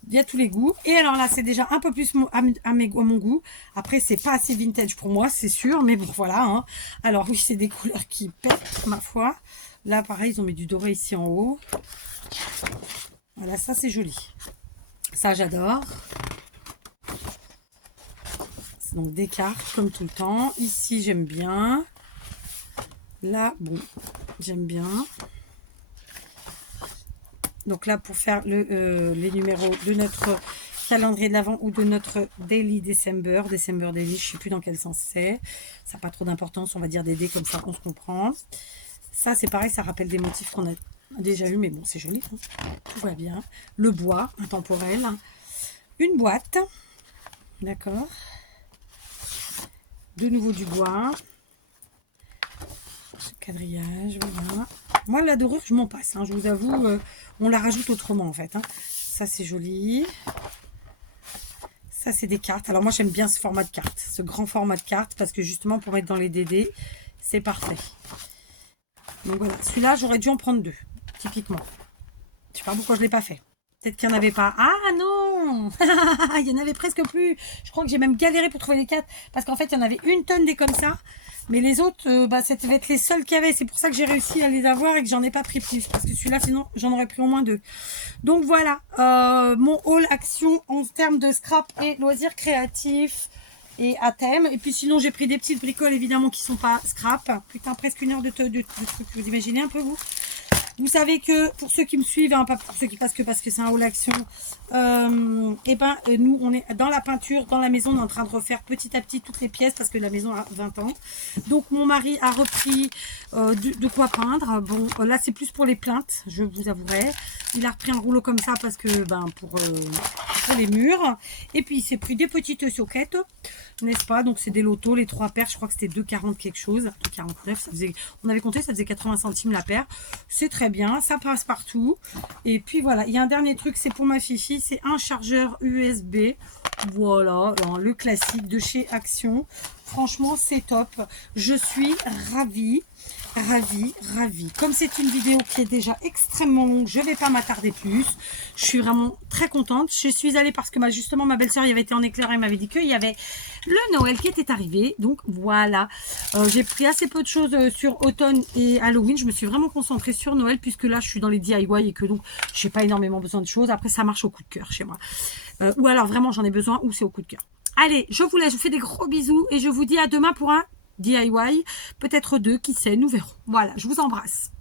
Il y a tous les goûts. Et alors là, c'est déjà un peu plus à mon goût. Après, c'est pas assez vintage pour moi, c'est sûr. Mais bon, voilà. Hein. Alors oui, c'est des couleurs qui pètent, ma foi. Là, pareil, ils ont mis du doré ici en haut. Voilà, ça, c'est joli. Ça, j'adore. Donc, des cartes, comme tout le temps. Ici, j'aime bien. Là, bon, j'aime bien. Donc là, pour faire les numéros de notre calendrier de l'Avent ou de notre Daily December Daily, je ne sais plus dans quel sens c'est. Ça n'a pas trop d'importance, on va dire des dés comme ça, on se comprend. Ça, c'est pareil, ça rappelle des motifs qu'on a déjà eu, mais bon, c'est joli. Hein. Tout va bien. Le bois, intemporel. Une boîte. D'accord. De nouveau du bois. Ce quadrillage, voilà. Moi, la dorure, je m'en passe. Hein, je vous avoue, on la rajoute autrement, en fait. Hein. Ça, c'est joli. Ça, c'est des cartes. Alors, moi, j'aime bien ce format de carte. Ce grand format de carte, parce que justement, pour mettre dans les DD, c'est parfait. Donc, voilà. Celui-là, j'aurais dû en prendre 2, typiquement. Je sais pas pourquoi je ne l'ai pas fait. Peut-être qu'il n'y en avait pas. Ah non. Il y en avait presque plus. Je crois que j'ai même galéré pour trouver les 4. Parce qu'en fait, il y en avait une tonne des comme ça. Mais les autres, ça devait être les seuls qu'il y avait. C'est pour ça que j'ai réussi à les avoir et que j'en ai pas pris plus. Parce que celui-là, sinon, j'en aurais pris au moins 2. Donc voilà, mon haul action en termes de scrap et loisirs créatifs et à thème. Et puis sinon, j'ai pris des petites bricoles, évidemment, qui sont pas scrap. Putain, presque 1 heure de truc. Vous imaginez un peu, vous? Vous savez que pour ceux qui me suivent, hein, pas pour ceux qui passent que parce que c'est un haul action, nous on est dans la peinture, dans la maison, on est en train de refaire petit à petit toutes les pièces parce que la maison a 20 ans. Donc mon mari a repris de quoi peindre. Bon, là c'est plus pour les plaintes, je vous avouerai. Il a repris un rouleau comme ça parce que pour les murs. Et puis il s'est pris des petites soquettes, n'est-ce pas? Donc c'est des lotos, les 3 paires, je crois que c'était 2,40 quelque chose, 2,49, ça faisait, on avait compté, ça faisait 80 centimes la paire. C'est très bien, ça passe partout. Et puis voilà, il y a un dernier truc, c'est pour ma fifi, c'est un chargeur USB. Voilà, le classique de chez Action. Franchement, c'est top. Je suis ravie. Ravie. Comme c'est une vidéo qui est déjà extrêmement longue, je ne vais pas m'attarder plus. Je suis vraiment très contente. Je suis allée parce que justement ma belle-sœur y avait été en éclair et m'avait dit qu'il y avait le Noël qui était arrivé. Donc voilà, j'ai pris assez peu de choses sur automne et Halloween. Je me suis vraiment concentrée sur Noël puisque là je suis dans les DIY et que donc je n'ai pas énormément besoin de choses. Après ça marche au coup de cœur chez moi. Ou alors vraiment j'en ai besoin ou c'est au coup de cœur. Allez, je vous laisse, je vous fais des gros bisous et je vous dis à demain pour un DIY, peut-être 2, qui sait, nous verrons. Voilà, je vous embrasse.